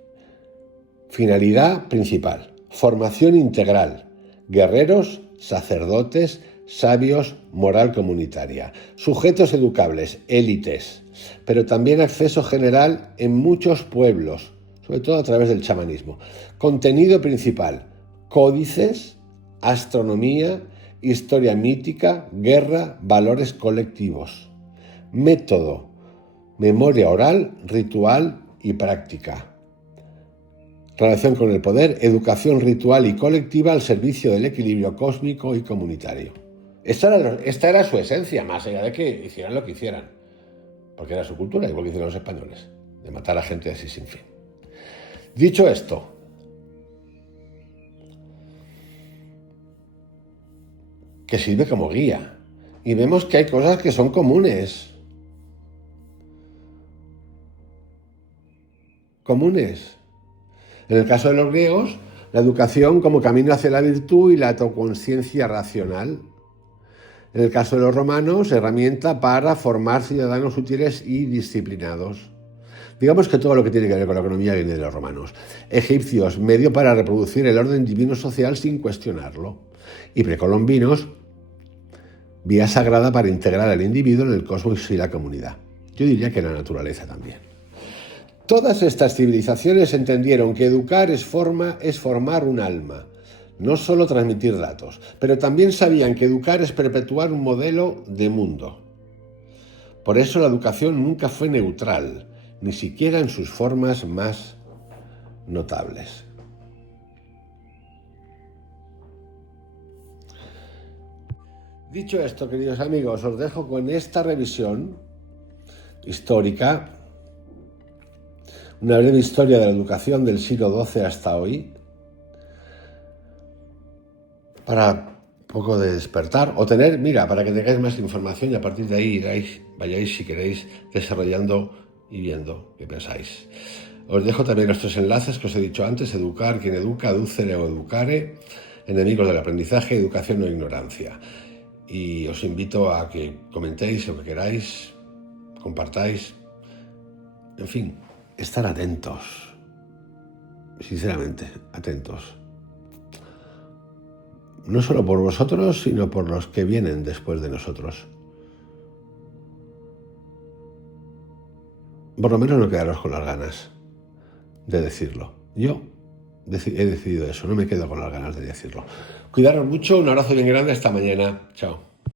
Finalidad principal: formación integral, guerreros, sacerdotes, sabios, moral comunitaria, sujetos educables, élites, pero también acceso general en muchos pueblos, sobre todo a través del chamanismo. Contenido principal: códices, astronomía, historia mítica, guerra, valores colectivos. Método: memoria oral, ritual y práctica. Relación con el poder: educación ritual y colectiva al servicio del equilibrio cósmico y comunitario. Esta era su esencia, más allá de que hicieran lo que hicieran, porque era su cultura, igual que hicieron los españoles, de matar a gente así sin fin. Dicho esto, que sirve como guía, y vemos que hay cosas que son comunes. En el caso de los griegos, la educación como camino hacia la virtud y la autoconciencia racional. En el caso de los romanos, herramienta para formar ciudadanos útiles y disciplinados. Digamos que todo lo que tiene que ver con la economía viene de los romanos. Egipcios, medio para reproducir el orden divino social sin cuestionarlo. Y precolombinos, vía sagrada para integrar al individuo en el cosmos y la comunidad. Yo diría que la naturaleza también. Todas estas civilizaciones entendieron que educar es formar un alma, no solo transmitir datos, pero también sabían que educar es perpetuar un modelo de mundo. Por eso la educación nunca fue neutral, ni siquiera en sus formas más notables. Dicho esto, queridos amigos, os dejo con esta revisión histórica, una breve historia de la educación del siglo XII hasta hoy, para un poco de despertar o tener, para que tengáis más información y a partir de ahí vayáis si queréis desarrollando y viendo qué pensáis. Os dejo también los 3 enlaces que os he dicho antes: educar, quien educa, ducere o educare, enemigos del aprendizaje, educación o ignorancia. Y os invito a que comentéis lo que queráis, compartáis, en fin, estar atentos, sinceramente, atentos. No solo por vosotros, sino por los que vienen después de nosotros. Por lo menos no quedaros con las ganas de decirlo. Yo he decidido eso, no me quedo con las ganas de decirlo. Cuidaros mucho, un abrazo bien grande, hasta mañana. Chao.